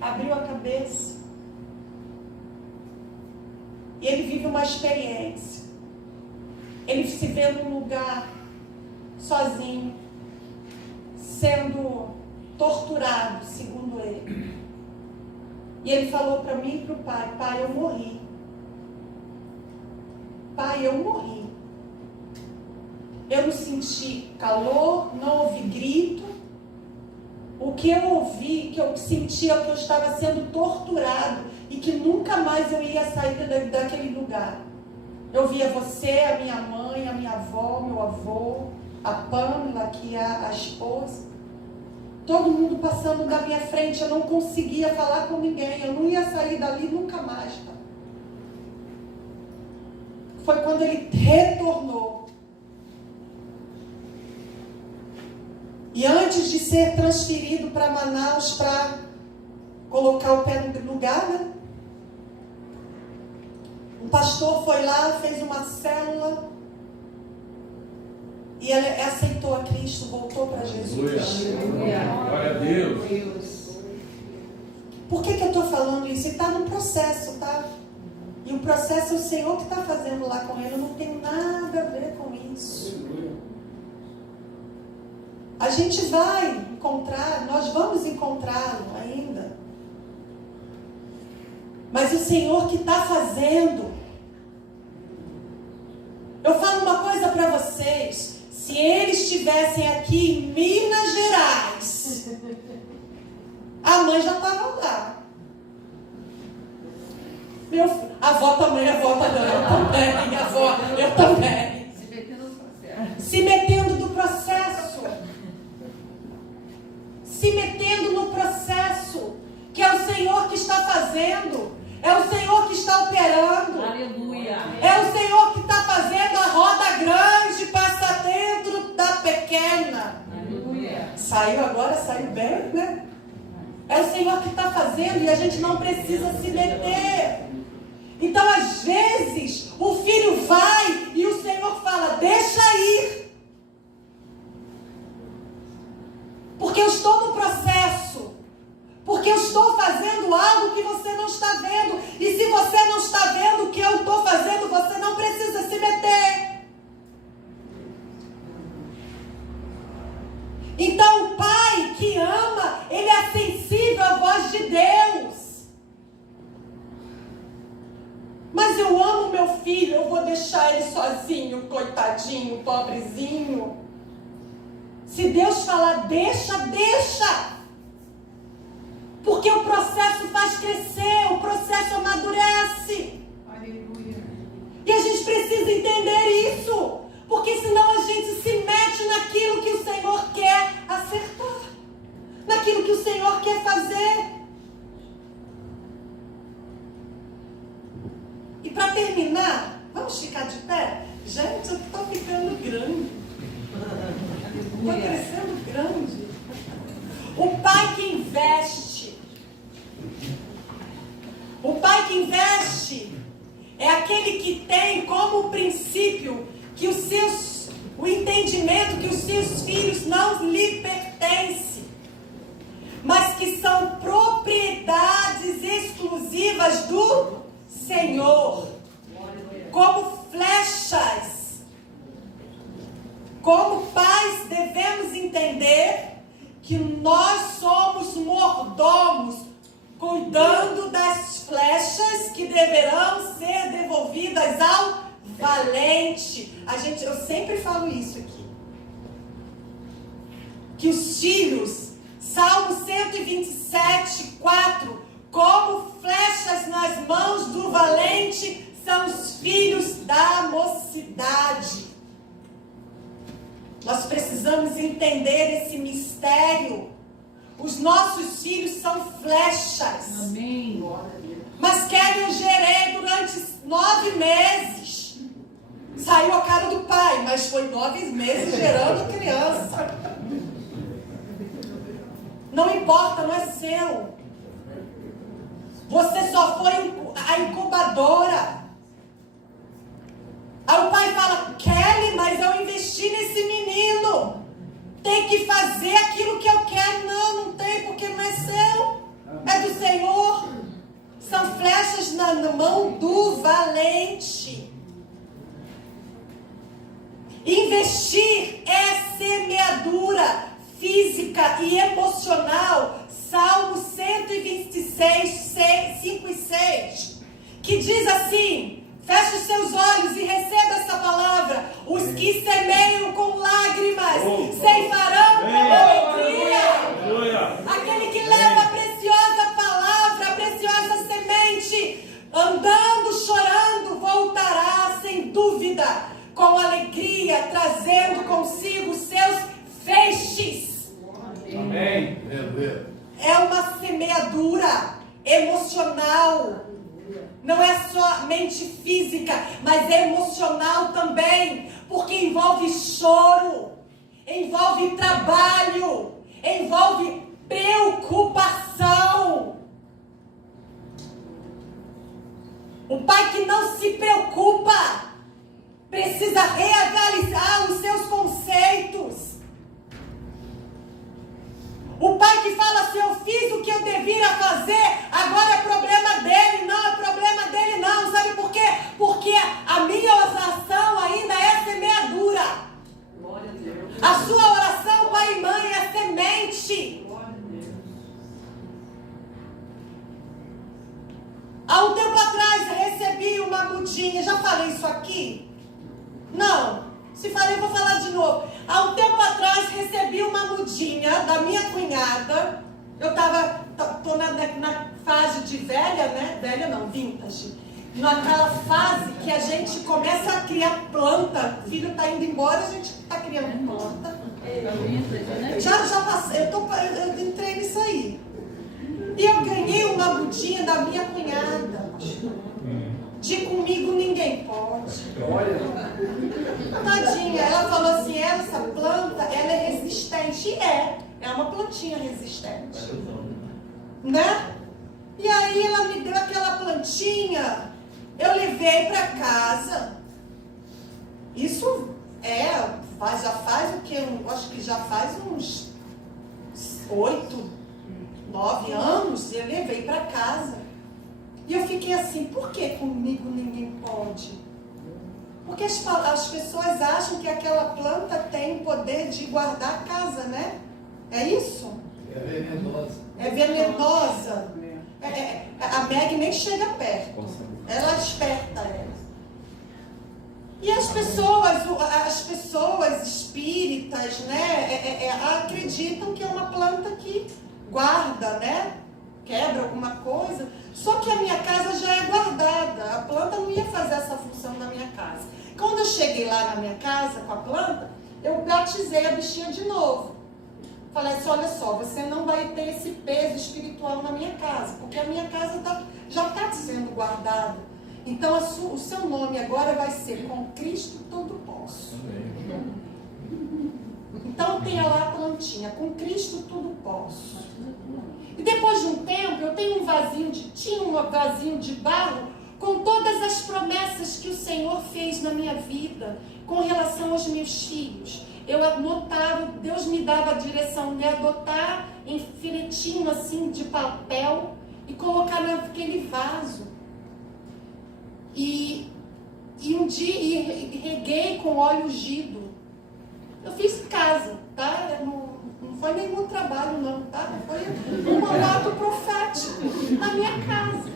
abriu a cabeça. E ele vive uma experiência. Ele se vê num lugar sozinho, sendo torturado, segundo ele. E ele falou para mim e para o pai: pai, eu morri. Pai, eu morri. Eu não senti calor, não ouvi grito. O que eu ouvi, que eu sentia, que eu estava sendo torturado e que nunca mais eu ia sair daquele lugar. Eu via você, a minha mãe, a minha avó, meu avô, a Pamela, que é a esposa. Todo mundo passando da minha frente, eu não conseguia falar com ninguém, eu não ia sair dali nunca mais. Tá? Foi quando ele retornou. E antes de ser transferido para Manaus, para colocar o pé no lugar, né? Um pastor foi lá, fez uma célula e ele aceitou a Cristo, voltou para Jesus. Glória a Deus. Por que eu estou falando isso? Ele está num processo, tá? E o processo é o Senhor que está fazendo lá com ele. Eu não tenho nada a ver com isso. A gente vai encontrar, nós vamos encontrá-lo ainda. Mas o Senhor que está fazendo. Eu falo uma coisa para vocês. Se eles estivessem aqui em Minas Gerais, a mãe já estava lá. A avó também, eu também, a avó, eu também. Se metendo no processo. Se metendo no processo. Que é o Senhor que está fazendo. É o Senhor que está operando. Aleluia. É o Senhor que está fazendo a roda grande passar dentro da pequena. Aleluia. Saiu agora, saiu bem, né? É o Senhor que está fazendo e a gente não precisa se meter. Então, às vezes, o filho vai e o Senhor fala: deixa ir. Porque eu estou no processo. Porque eu estou fazendo algo que você não está vendo. E se você não está vendo o que eu estou fazendo, você não precisa se meter. Então o pai que ama, ele é sensível à voz de Deus. Mas eu amo meu filho, eu vou deixar ele sozinho, coitadinho, pobrezinho. Se Deus falar deixa, deixa. Porque o processo faz crescer, o processo amadurece. Aleluia. E a gente precisa entender isso. Porque senão a gente se mete naquilo que o Senhor quer acertar. Naquilo que o Senhor quer fazer. E para terminar, vamos ficar de pé? Gente, eu estou ficando grande. Estou crescendo grande. O pai que investe. O pai que investe é aquele que tem como princípio que o entendimento que os seus filhos não lhe pertencem, mas que são propriedades exclusivas do Senhor, como flechas. Como pais devemos entender que nós somos mordomos, cuidando das flechas que deverão ser devolvidas ao valente. Eu sempre falo isso aqui. Que os filhos, Salmo 127, 4, como flechas nas mãos do valente, são os filhos da mocidade. Nós precisamos entender esse mistério. Os nossos filhos são flechas. Amém. Mas Kelly eu gerei durante 9 meses. Saiu a cara do pai, mas foi 9 meses gerando criança. Não importa, não é seu. Você só foi a incubadora. Aí o pai fala: Kelly, mas eu investi nesse menino. Tem que fazer aquilo que eu quero. Não, não tem, porque não é seu. É do Senhor. São flechas na mão do valente. Investir é semeadura. física e emocional. Salmo 126, 5 e 6, que diz assim: feche os seus olhos e receba essa palavra. Os que semeiam com lágrimas ceifarão com alegria. Aquele que leva a preciosa palavra, a preciosa semente, andando, chorando, voltará sem dúvida, com alegria, trazendo consigo seus feixes. Amém. É uma semeadura emocional. Não é somente física, mas é emocional também, porque envolve choro, envolve trabalho, envolve preocupação. O pai que não se preocupa precisa reavaliar os seus conceitos. O pai que fala assim: eu fiz o que eu devia fazer, agora é problema dele. Não é problema dele não. Sabe por quê? Porque a minha oração ainda é semeadura. A sua oração, pai e mãe, é semente. Há um tempo atrás eu recebi uma mudinha. Já falei isso aqui? Não. Se falei, eu vou falar de novo. Há um tempo atrás recebi uma mudinha da minha cunhada. Eu tô na fase de velha, né? Velha não, vintage. Naquela fase que a gente começa a criar planta. O filho tá indo embora, a gente tá criando planta. Já passei, eu entrei nisso aí. E eu ganhei uma mudinha da minha cunhada. De comigo ninguém pode. Tadinha, ela falou assim: essa planta, ela é resistente. E é uma plantinha resistente. Né? E aí ela me deu aquela plantinha, eu levei para casa. Isso já faz o quê? Acho que já faz uns 8, 9 anos, eu levei para casa. E eu fiquei assim: por que comigo ninguém pode? Porque as pessoas acham que aquela planta tem o poder de guardar a casa, né? É isso? É venenosa. É venenosa. A Meg nem chega perto. Ela é esperta. E as pessoas espíritas, né? Acreditam que é uma planta que guarda, né? Quebra alguma coisa. Só que a minha casa já é guardada. A planta não ia fazer essa função na minha casa. Quando eu cheguei lá na minha casa com a planta, eu batizei a bichinha de novo. Falei assim: olha só, você não vai ter esse peso espiritual na minha casa, porque a minha casa já está sendo guardada. Então o seu nome agora vai ser Com Cristo Tudo Posso. Então tenha lá a plantinha: Com Cristo Tudo Posso. E depois de um tempo, eu tinha um vasinho de barro com todas as promessas que o Senhor fez na minha vida com relação aos meus filhos. Eu anotava, Deus me dava a direção de adotar em filetinho assim de papel e colocar naquele vaso. E um dia reguei com óleo ungido. Eu fiz em casa, tá? Não foi nenhum trabalho não, tá? Foi um ato profético na minha casa.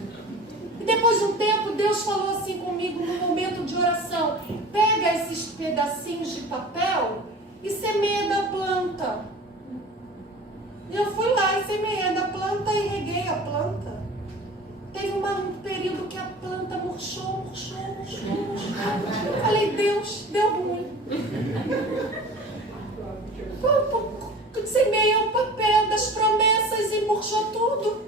E depois de um tempo, Deus falou assim comigo no momento de oração: pega esses pedacinhos de papel e semeia da planta. E eu fui lá e semeei da planta e reguei a planta. Teve um período que a planta murchou. Falei: Deus, deu ruim. Semeia o papel das promessas e murchou tudo.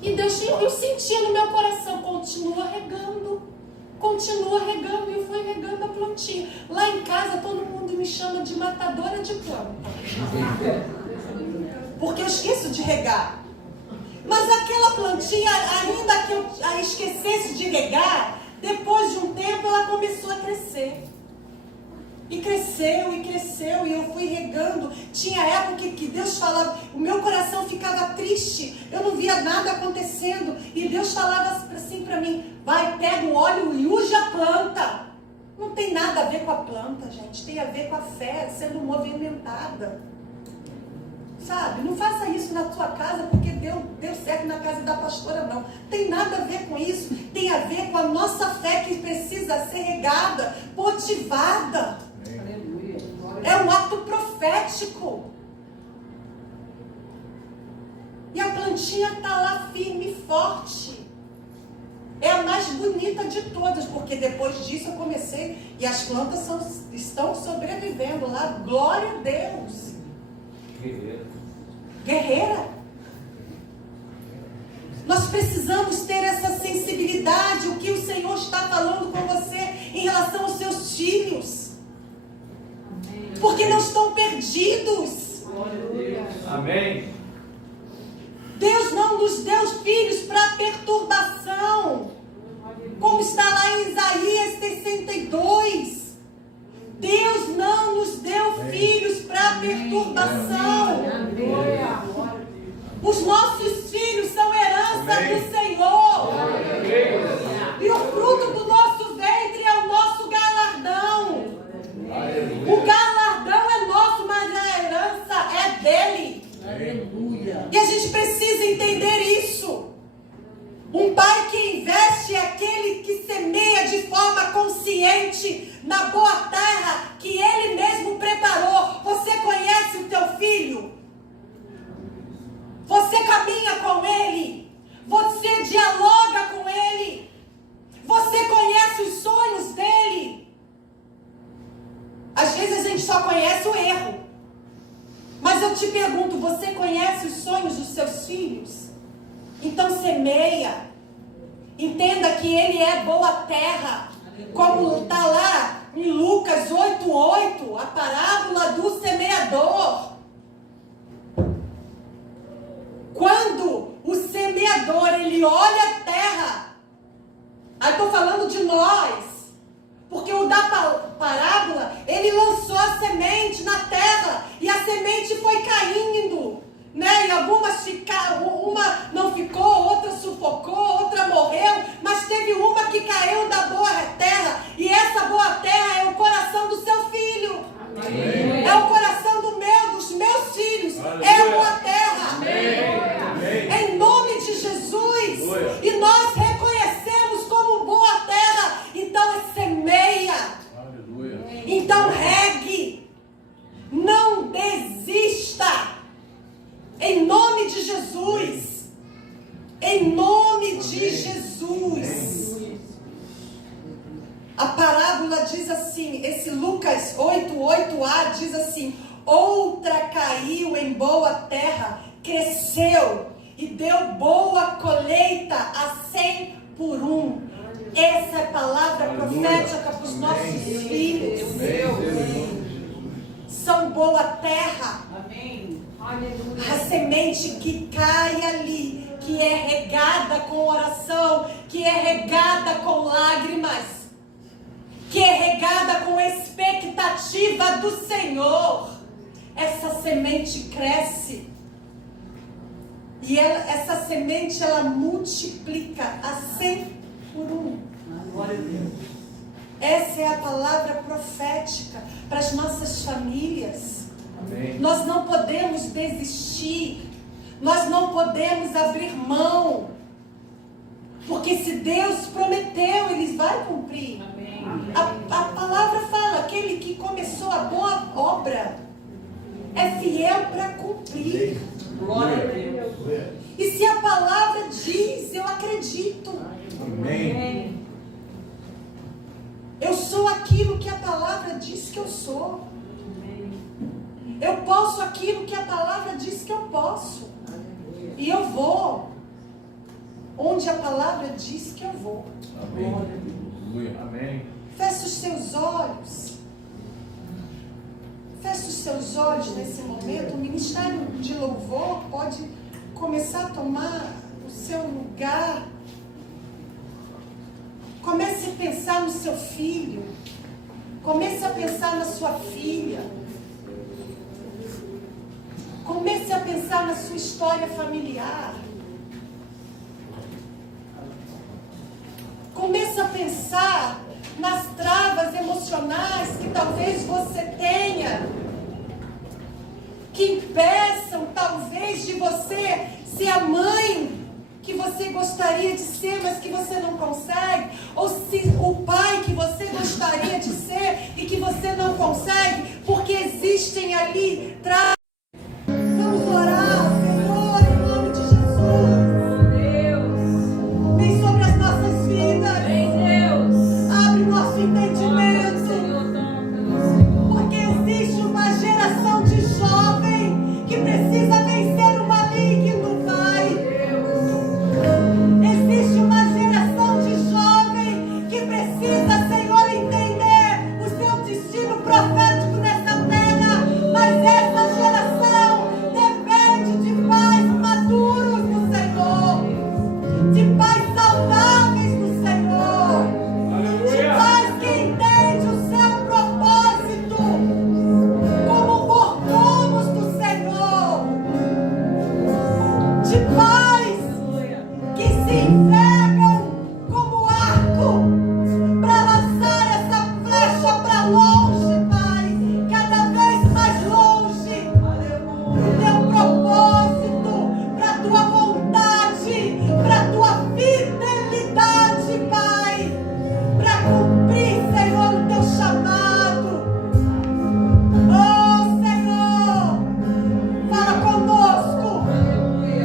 E Deus, eu senti no meu coração: continua regando. E eu fui regando a plantinha. Lá em casa todo mundo me chama de matadora de planta, porque eu esqueço de regar. Mas aquela plantinha, ainda que eu a esquecesse de regar, depois de um tempo ela começou a crescer. E cresceu, e eu fui regando. Tinha época que Deus falava, o meu coração ficava triste, eu não via nada acontecendo. E Deus falava assim para mim: vai, pega o óleo e unge a planta. Não tem nada a ver com a planta, gente. Tem a ver com a fé sendo movimentada. Sabe? Não faça isso na sua casa porque deu certo na casa da pastora, não. Tem nada a ver com isso. Tem a ver com a nossa fé que precisa ser regada, motivada. Aleluia. É um ato profético. E a plantinha está lá firme e forte. É a mais bonita de todas, porque depois disso eu comecei, e as plantas estão sobrevivendo lá. Glória a Deus. Guerreira. Nós precisamos ter essa sensibilidade, o que o Senhor está falando com você em relação aos seus filhos. Porque não estão perdidos. Amém. Deus não nos deu filhos para perturbação. Como está lá em Isaías 62. Deus não nos deu filhos para perturbação. Os nossos filhos são herança do Senhor. E o fruto do nosso ventre é o nosso galardão. O galardão é nosso, mas a herança é dele. Aleluia. E a gente precisa entender isso. Um pai que investe é aquele que semeia de forma consciente na boa terra que ele mesmo preparou. Você conhece o teu filho? Você caminha com ele? Você dialoga com ele? Você conhece os sonhos dele? Às vezes a gente só conhece o erro. Mas eu te pergunto, você conhece os sonhos dos seus filhos? Então semeia. Entenda que ele é boa terra. Como está lá em Lucas 8:8, a parábola do semeador. Quando o semeador, ele olha a terra. Aí estou falando de nós. Porque o da parábola, ele lançou a semente na terra. E a semente foi caindo. Né? E algumas ficaram, uma não ficou, outra sufocou, outra morreu. Mas teve uma que caiu da boa terra. E essa boa terra é o coração do seu filho. Amém. É o coração dos meus filhos. Aleluia. É a boa terra. Amém. Em nome de Jesus. Aleluia. E nós reconhecemos como boa terra. Então semeia. Aleluia. Então regue. Não desista. Em nome de Jesus. Em nome de Jesus. A parábola diz assim, esse Lucas 8:8a diz assim: outra caiu em boa terra, cresceu e deu boa colheita a 100 por 1. Essa é a palavra profética para os nossos filhos. São boa terra. Amém. A semente que cai ali, que é regada com oração, que é regada com lágrimas, que é regada com expectativa do Senhor, essa semente cresce. E essa semente, ela multiplica a 100 por 1. Glória a Deus. Essa é a palavra profética para as nossas famílias. Amém. Nós não podemos desistir. Nós não podemos abrir mão. Porque se Deus prometeu, Ele vai cumprir. Amém. A palavra fala, aquele que começou a boa obra é fiel para cumprir. Glória a Deus. E se a palavra diz, eu acredito. Amém. Eu sou aquilo que a palavra diz que eu sou. Eu posso aquilo que a palavra diz que eu posso. E eu vou onde a palavra diz que eu vou. Amém. Amém. Feche os seus olhos. Feche os seus olhos nesse momento. O ministério de louvor pode começar a tomar o seu lugar. Comece a pensar no seu filho. Comece a pensar na sua filha. Comece a pensar na sua história familiar. Comece a pensar nas travas emocionais emocionais que talvez você tenha, que impeçam talvez de você ser a mãe que você gostaria de ser, mas que você não consegue, ou se o pai que você gostaria de ser e que você não consegue, porque existem ali Vamos orar, Senhor, em nome de Jesus. Vem sobre as nossas vidas. Abre nosso entendimento. Porque existe uma geração de jovem que precisa vencer o maligno, Pai. Existe uma geração de jovem que precisa, Senhor, entender o seu destino profético nessa terra. Mas essa geração depende de pais maduros no Senhor, de pais saudáveis no Senhor, de pais que entendem o seu propósito como mordomos do Senhor, de pais que se entregam como arco para lançar essa flecha para longe, Pai, cada vez mais longe do teu propósito, para a tua vontade, para a tua fidelidade, Pai, para cumprir, Senhor, o teu chamado. Oh, Senhor, fala conosco,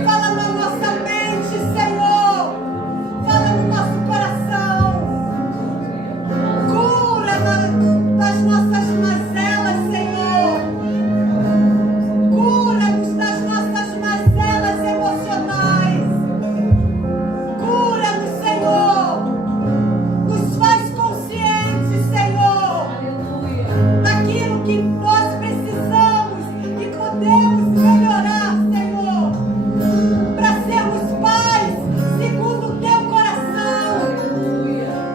fala na nossa mente, Senhor, fala no nosso coração, cura das nossas mazelas, Senhor, cura-nos das nossas mazelas emocionais, cura-nos, Senhor, nos faz conscientes, Senhor, daquilo que nós precisamos e podemos melhorar, Senhor, para sermos pais segundo o teu coração,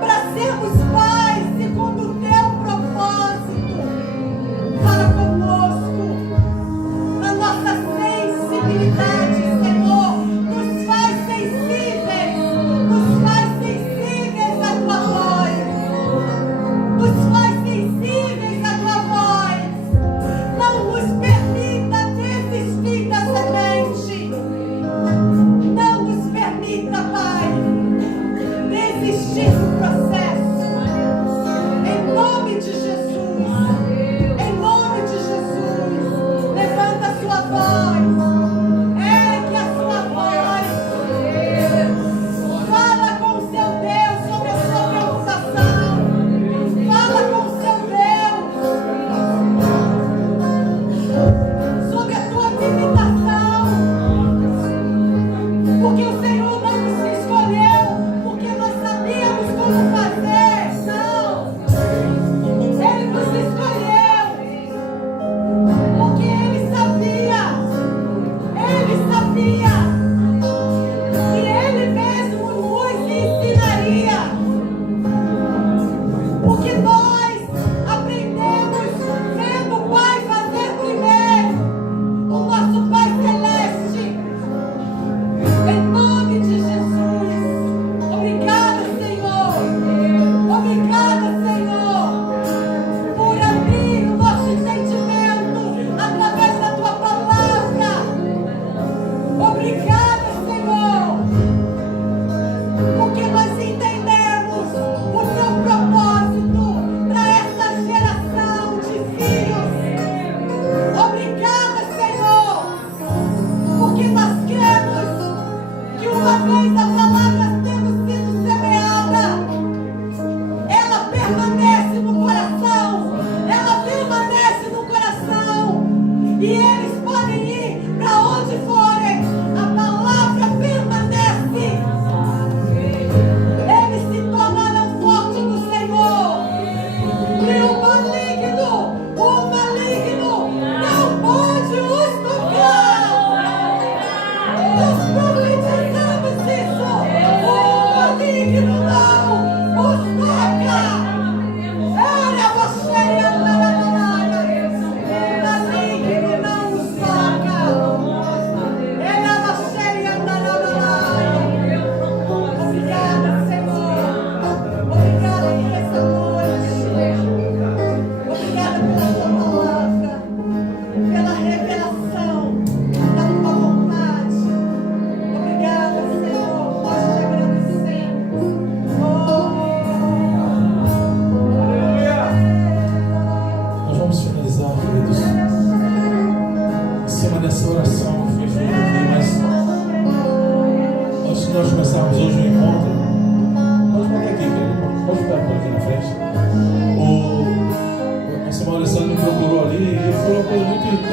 para sermos pais segundo o teu propósito. Fala conosco, na nossa sensibilidade, Senhor, nos faz sensíveis à tua voz, nos faz sensíveis à tua voz. Não nos permita desistir da semente. Não nos permita, Pai, desistir do processo. Em nome de Jesus. Em nome de Jesus. Levanta a sua voz. Ergue a sua voz. Fala com o seu Deus sobre a sua preocupação. Fala com o seu Deus sobre a tua limitação. Porque o Senhor não nos escolheu, porque nós sabíamos como fazer.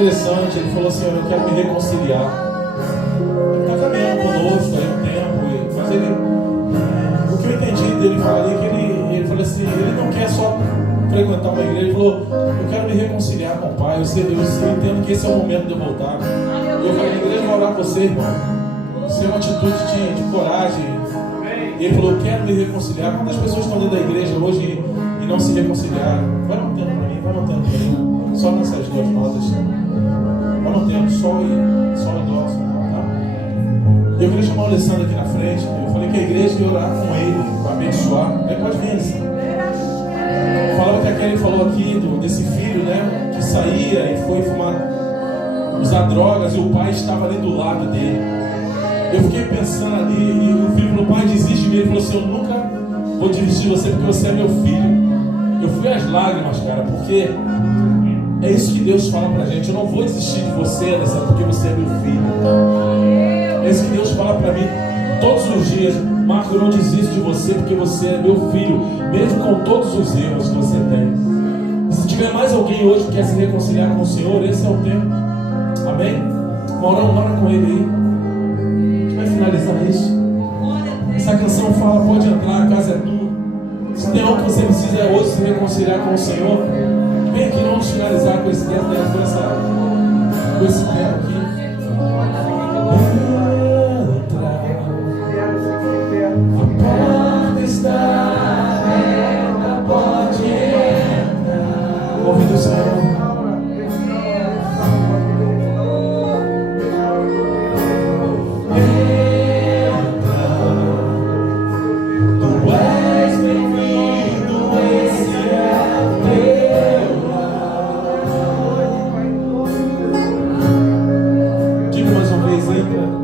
interessante, ele falou assim, eu quero me reconciliar. Ele está caminhando conosco aí um tempo, mas o que eu entendi dele falar ali é que ele falou assim, ele não quer só frequentar uma igreja, ele falou, eu quero me reconciliar com o Pai, eu entendo que esse é o momento de eu voltar. E eu falei, a igreja vai orar por você, irmão. Isso é uma atitude de coragem. E ele falou, eu quero me reconciliar. Quantas pessoas estão dentro da igreja hoje e não se reconciliaram? Vai mantendo para mim, vai mantendo para mim. Só nessas duas notas. Vai mantendo, só e dó, tá? Eu queria chamar o Alessandro aqui na frente. Eu falei que a igreja ia orar com ele, para abençoar. Aí pode vir, Alessandro. Falava que a Kelly falou aqui desse filho, né? Que saía e foi usar drogas e o pai estava ali do lado dele. Eu fiquei pensando ali e o filho falou, pai, desiste de mim. Ele falou assim, eu nunca vou desistir de você porque você é meu filho. Eu fui às lágrimas, cara, porque é isso que Deus fala pra gente. Eu não vou desistir de você, Alessandro, porque você é meu filho. É isso que Deus fala pra mim todos os dias. Marco, eu não desisto de você porque você é meu filho, mesmo com todos os erros que você tem. Se tiver mais alguém hoje que quer se reconciliar com o Senhor, esse é o tempo. Amém? Maurão, ora com ele aí. A gente vai finalizar isso. Essa canção fala, pode entrar, a casa é tua. Se tem algo que você precisa hoje se reconciliar com o Senhor, vem aqui, vamos finalizar com esse tempo, com esse tempo aqui. A porta está aberta, pode entrar. Ouvindo o Senhor. Diga mais uma vez, entra.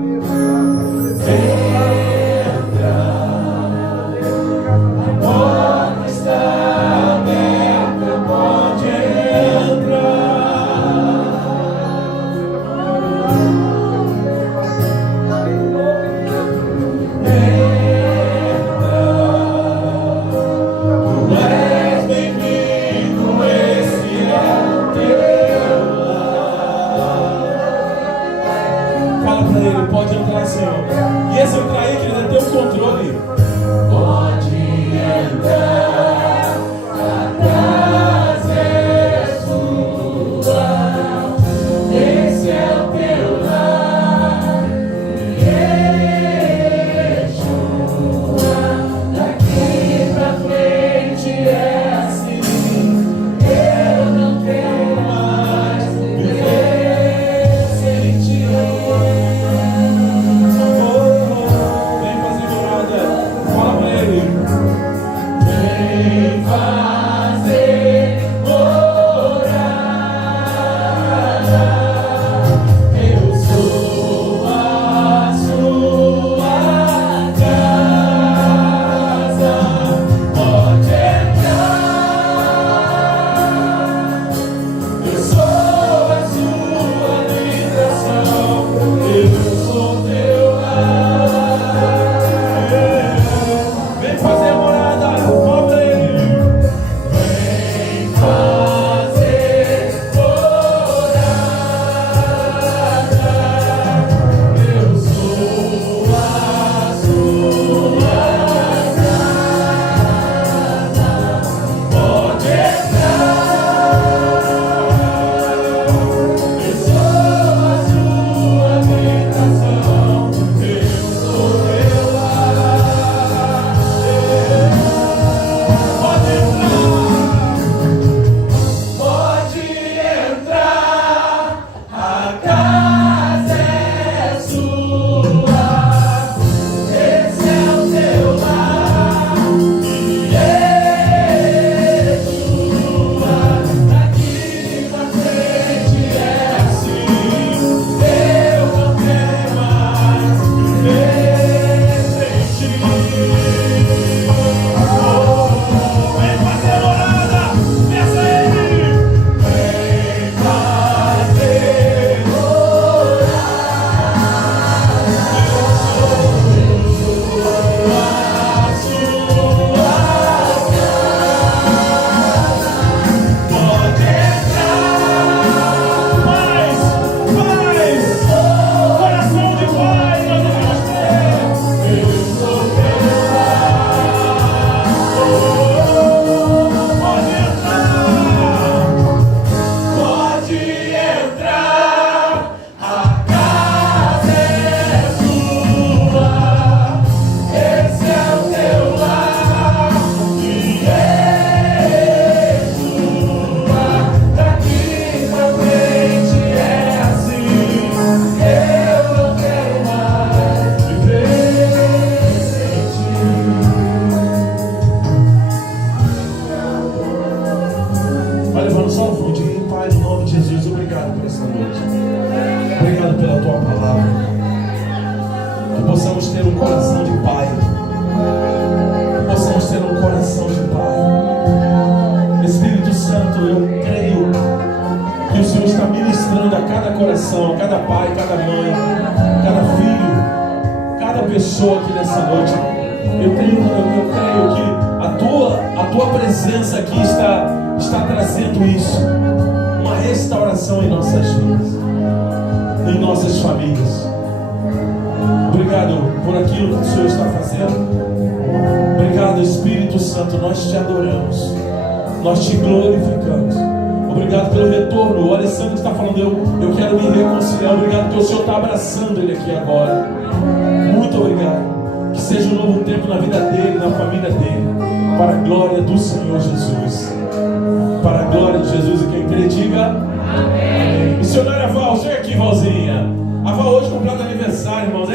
mãos só funde. Pai, no nome de Jesus, obrigado por essa noite. Obrigado pela tua palavra. Que possamos ter um coração de pai. Que possamos ter um coração de pai. Espírito Santo, eu creio que o Senhor está ministrando a cada coração, a cada pai, cada mãe, cada filho, cada pessoa aqui nessa noite. Eu creio que a tua presença aqui está trazendo isso, uma restauração em nossas vidas, em nossas famílias. Obrigado por aquilo que o Senhor está fazendo. Obrigado, Espírito Santo, nós te adoramos, nós te glorificamos. Obrigado pelo retorno. O Alessandro está falando, eu quero me reconciliar. Obrigado porque o Senhor está abraçando ele aqui agora. Muito obrigado. Que seja um novo tempo na vida dele, na família dele, para a glória do Senhor Jesus. Para a glória de Jesus. E quem crê, diga amém. Missionária Val, chega aqui, Valzinha. A Val hoje completa aniversário, irmãos.